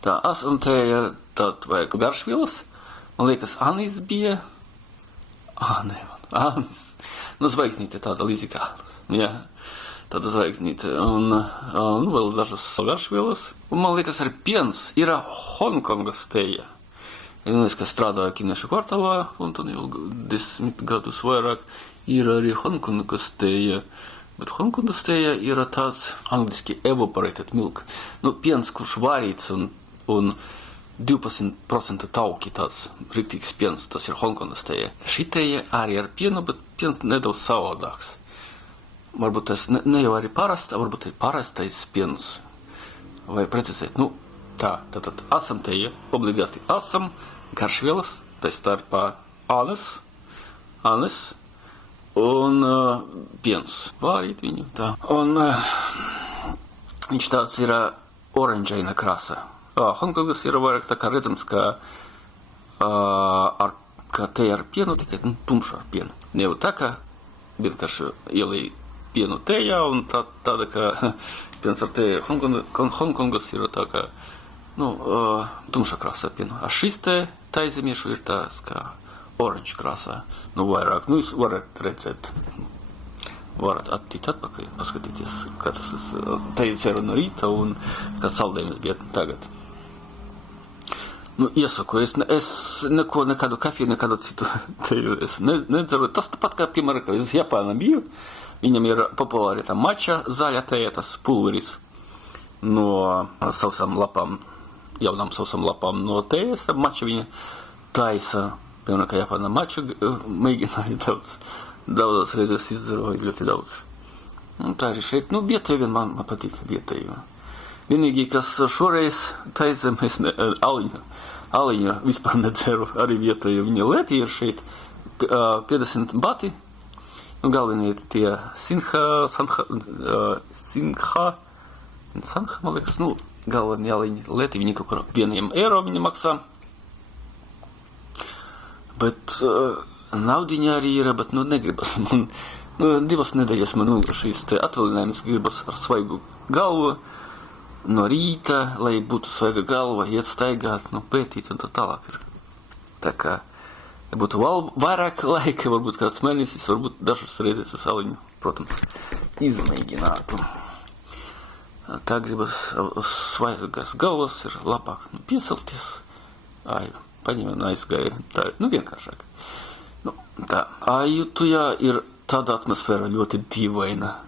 Tā asam tēja, tad vajag garšvielas. Man liekas, anis bija. Anis. Zvaigznīte tāda līdzīgā. Jā. Tāda zvaigznīte, un vēl dažas garšvielas. Un man liekas, arī piens ir Hongkongas tēja. Es, kas strādāju Kinešu kvartālā, un tad jau 10 gadus vairāk, ir arī Hongkongas tēja. Bet Hongkongas tēja ir tāds angliski evaporated milk. Piens, kurš varīts, un 12% tauki tāds riktīgs piens, tas ir Hongkongas tēja. Šī tēja arī ar pienu, bet piens nedaudz savādāks. Varbūt tas ne jau arī parasta, varbūt ir parastais piens. Vai precizēt, tātad asam tēja, obligāti asam, garšvielas, tā starpā anis un piens. Vārīt viņu, tā. Un viņš tāds ir oranžaina krāsa. Hongkongas ir vairāk tā kā redzams, ka tēja ar pienu, tikai tumša ar pienu. Ne jau tā, ka vienkārši ielīja pienu tējā, un tāda, ka piens ar tēju Hongkongas ir tā, ka, tumša krāsā pienu. A šis taizemiešu ir tās, kā oranža krāsā. Vairāk, jūs varat redzēt. Varat attīt atpakaļ, paskatīties, kā tas teju ceru no rīta, un kāds saldējums bija tagad. Iesaku, es nekādu kafiju, nekādu citu teju es nedzeru. Tas tāpat kā, piemēram, ka es Japānā biju, viņam ir populāri tā mača zaļa tēja, tas pulveris no sausām lapām, jaunām sausām lapām no tējas. Mača viņa taisa, piemēram, ka Japānā maču mēģināja daudzas reizes izdaroja ļoti daudz. Tā arī šeit, vietēji vien man patīk vietēji. Vienīgi, kas šoreiz taisam, es aliņu vispār nedzeru, arī vietēji. Viņa lēti ir šeit 50 bati. Galvenie ir tie Sinha, man liekas, galvenie aliņi lēti, viņi kaut kur 1 eiro viņi maksā. Bet naudiņa arī ir, bet negribas man. 2 nedēļas man šīs atvaļinājums gribas ar svaigu galvu. No rīta, lai būtu svaiga galva, iet staigāt, pētīt un tā tālāk ir. Tā kā, ja būtu vairāk laika, varbūt kāds mēnesis, varbūt dažas reizes es aliņu, protams, izmēģinātu. Tā gribas svaigas galvas ir labāk, piecelties. Paņem un aizgāja, tā ir, vienkāršāk. Tā, Jutujā ir tāda atmosfēra ļoti dīvaina.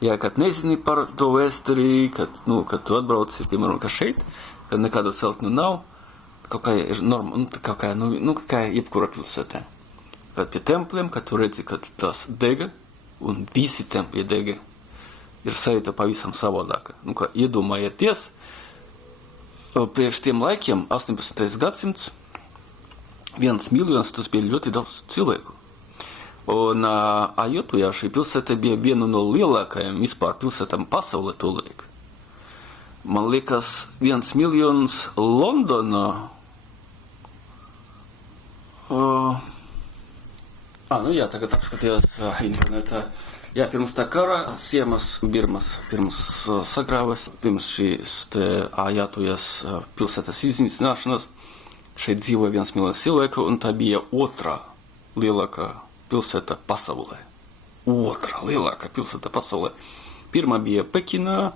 Ja, kad nezini par to vēsturi, kad tu atbrauci, piemēram, ka šeit, kad nekādu celtņu nav, kaut kā ir norma, kā jebkura pilsētā. Kad pie templiem, kad tu redzi, kad tas dega, un visi templi dega, ir sajūta pavisam savādāka. Kā iedomājieties, priekš tiem laikiem, 18. gadsimts, 1 miljons tas bija ļoti daudz cilvēku. Un Ajotujā šī pilsēta bija viena no lielākajām vispār pilsētām pasaulē tolaik. Man liekas, 1 miljons Londonā. Nu jā, tagad apskatījos internetā. Jā, pirms tā kara siemas Birmas pirms sagrāves, pirms šīs Ajatujas pilsētas iznīcināšanas. Šeit dzīvoja 1 miljons cilvēku, un tā bija otrā lielākā pilsēta pasaulē. Otrā lielākā pilsēta pasaulē. Pirmā bija Pekinā,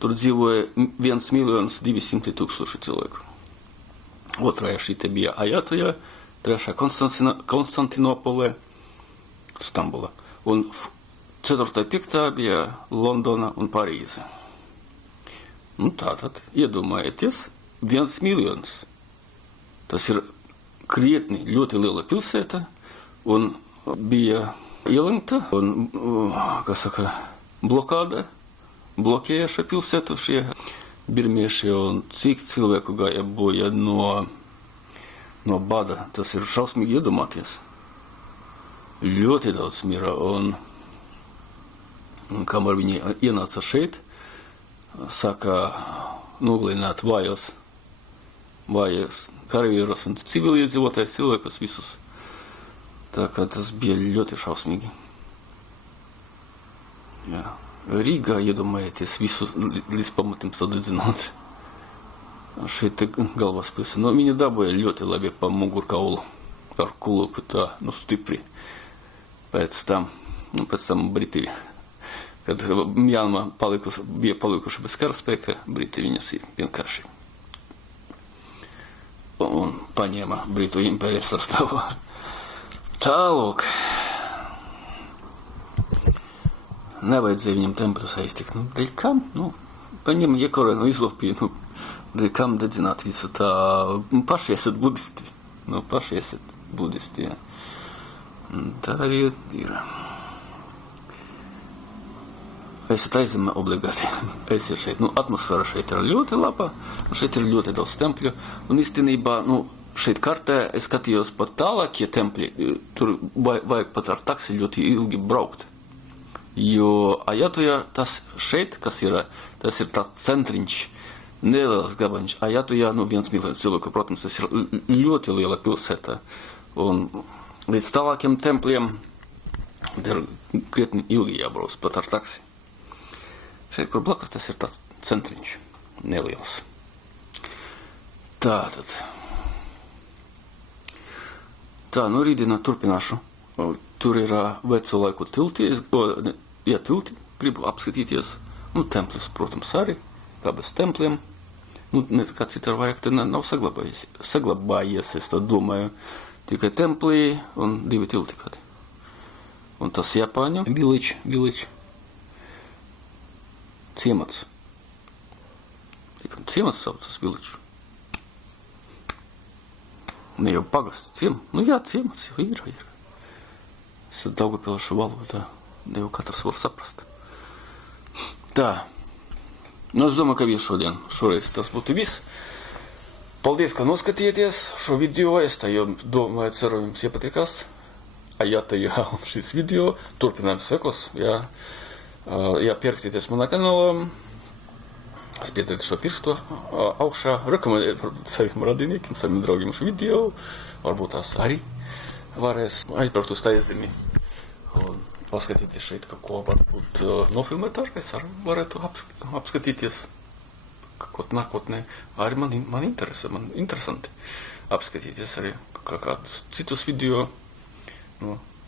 tur dzīvoja 1 miljons 200 tūkstoši cilvēku. Otrā šī te bija Ajatuja, trešā Konstantinopolē, Stambula. Un 4. 5. bija Londona un Parīze. Tātad, iedomājieties, 1 miljons. Tas ir krietni ļoti liela pilsēta, un bija ielemta, un, blokāda, blokēja šo pilsētu šie birmieši, un cik cilvēku gāja bojā no bada. Tas ir šausmīgi iedomāties. Ļoti daudz mira, un kamēr viņi ienāca šeit, sāka nogalināt vājos karavīrus un civiliedzīvotājus cilvēkus visus. Tā kā tas bija ļoti šausmīgi. Jā. Rīgā, iedomājieties, visu līdz pamatiem sadedzināt. Šeit galvaspilsē. Viņi dabūja ļoti labi pa mugurkaulu ar kuluku tā, stipri. Pēc tam Briti, kad Mjanma bija palikuši bez karaspēka, Briti viņas vienkārši un paņēma Britu impērijas sastāvā. Tālūk. Nevajadzēja viņam tempļus aiztikt. Dēļ kam? Paņēma iekorenu, izlopīja. Dēļ kam dedzināt visu tā? Paši esat budisti. Paši esat budisti, jā. Tā arī ir. Esat aizemē obligāti. Esiet šeit. Atmosfēra šeit ir ļoti laba. Šeit ir ļoti daudz tempļu. Un īstenībā, šeit kartē es skatījos pat tālākie tempļi. Tur vajag pat ar taksi ļoti ilgi braukt. Jo Ajatujā tas šeit, kas ir, tas ir tāds centriņš, neliels gabaņš. Ajatujā, 1 miljons cilvēku, protams, tas ir ļoti liela pilsēta. Un līdz tālākiem templiem ir krietni ilgi jābrauc pat ar taksi. Šeit, kur blakus, tas ir tāds centriņš, neliels. Tātad. Rītdienā turpināšu. Tur ir veco laiku tilti. Tilti, gribu apskatīties. Templis, protams, arī. Kā bez templiem. Kā citādi vajag, te nav saglabājies, es tā domāju. Tikai templī un 2 tilti kādi. Un tas Japāņu village. Ciemats. Ciemats saucas village. Ne jau pagasts, ciemats jau ir. Tas ir daugavpilsšu valodā. Ne jau katrs var saprast. Tā. Es domāju, ka viss šoreiz tas būtu viss. Paldies, ka noskatījāties šo video. Es tā jau domāju, ceru, jums iepatikās. Ajatujā šis video. Turpinājums sekos, jā. Pierakstieties manā kanālā. Spiediet šo pirkstu augšā. Rekomendējiet saviem radiniekiem, saviem draugiem šo video. Varbūt tās arī varēs aizbraukt uz Taizemi un paskatīties šeit, ko varbūt nofilmēt ar, es arī varētu apskatīties kaut nākotnē. Arī man interesanti apskatīties arī kādus citus video.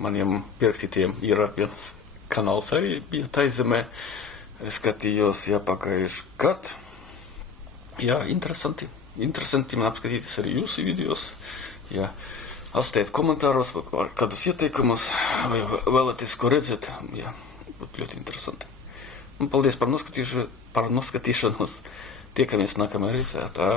Maniem pierakstītiem ir viens kanāls arī bija Taizemē. Es skatījos, pagājuši gadu. Jā, interesanti man apskatīties arī jūsu videos. Jā, atstājiet komentāros kādus ieteikumus, vai vēlaties ko redzēt. Jā, būtu ļoti interesanti. Paldies par noskatīšanos. Tiekamies nākamajā reizē. Tā.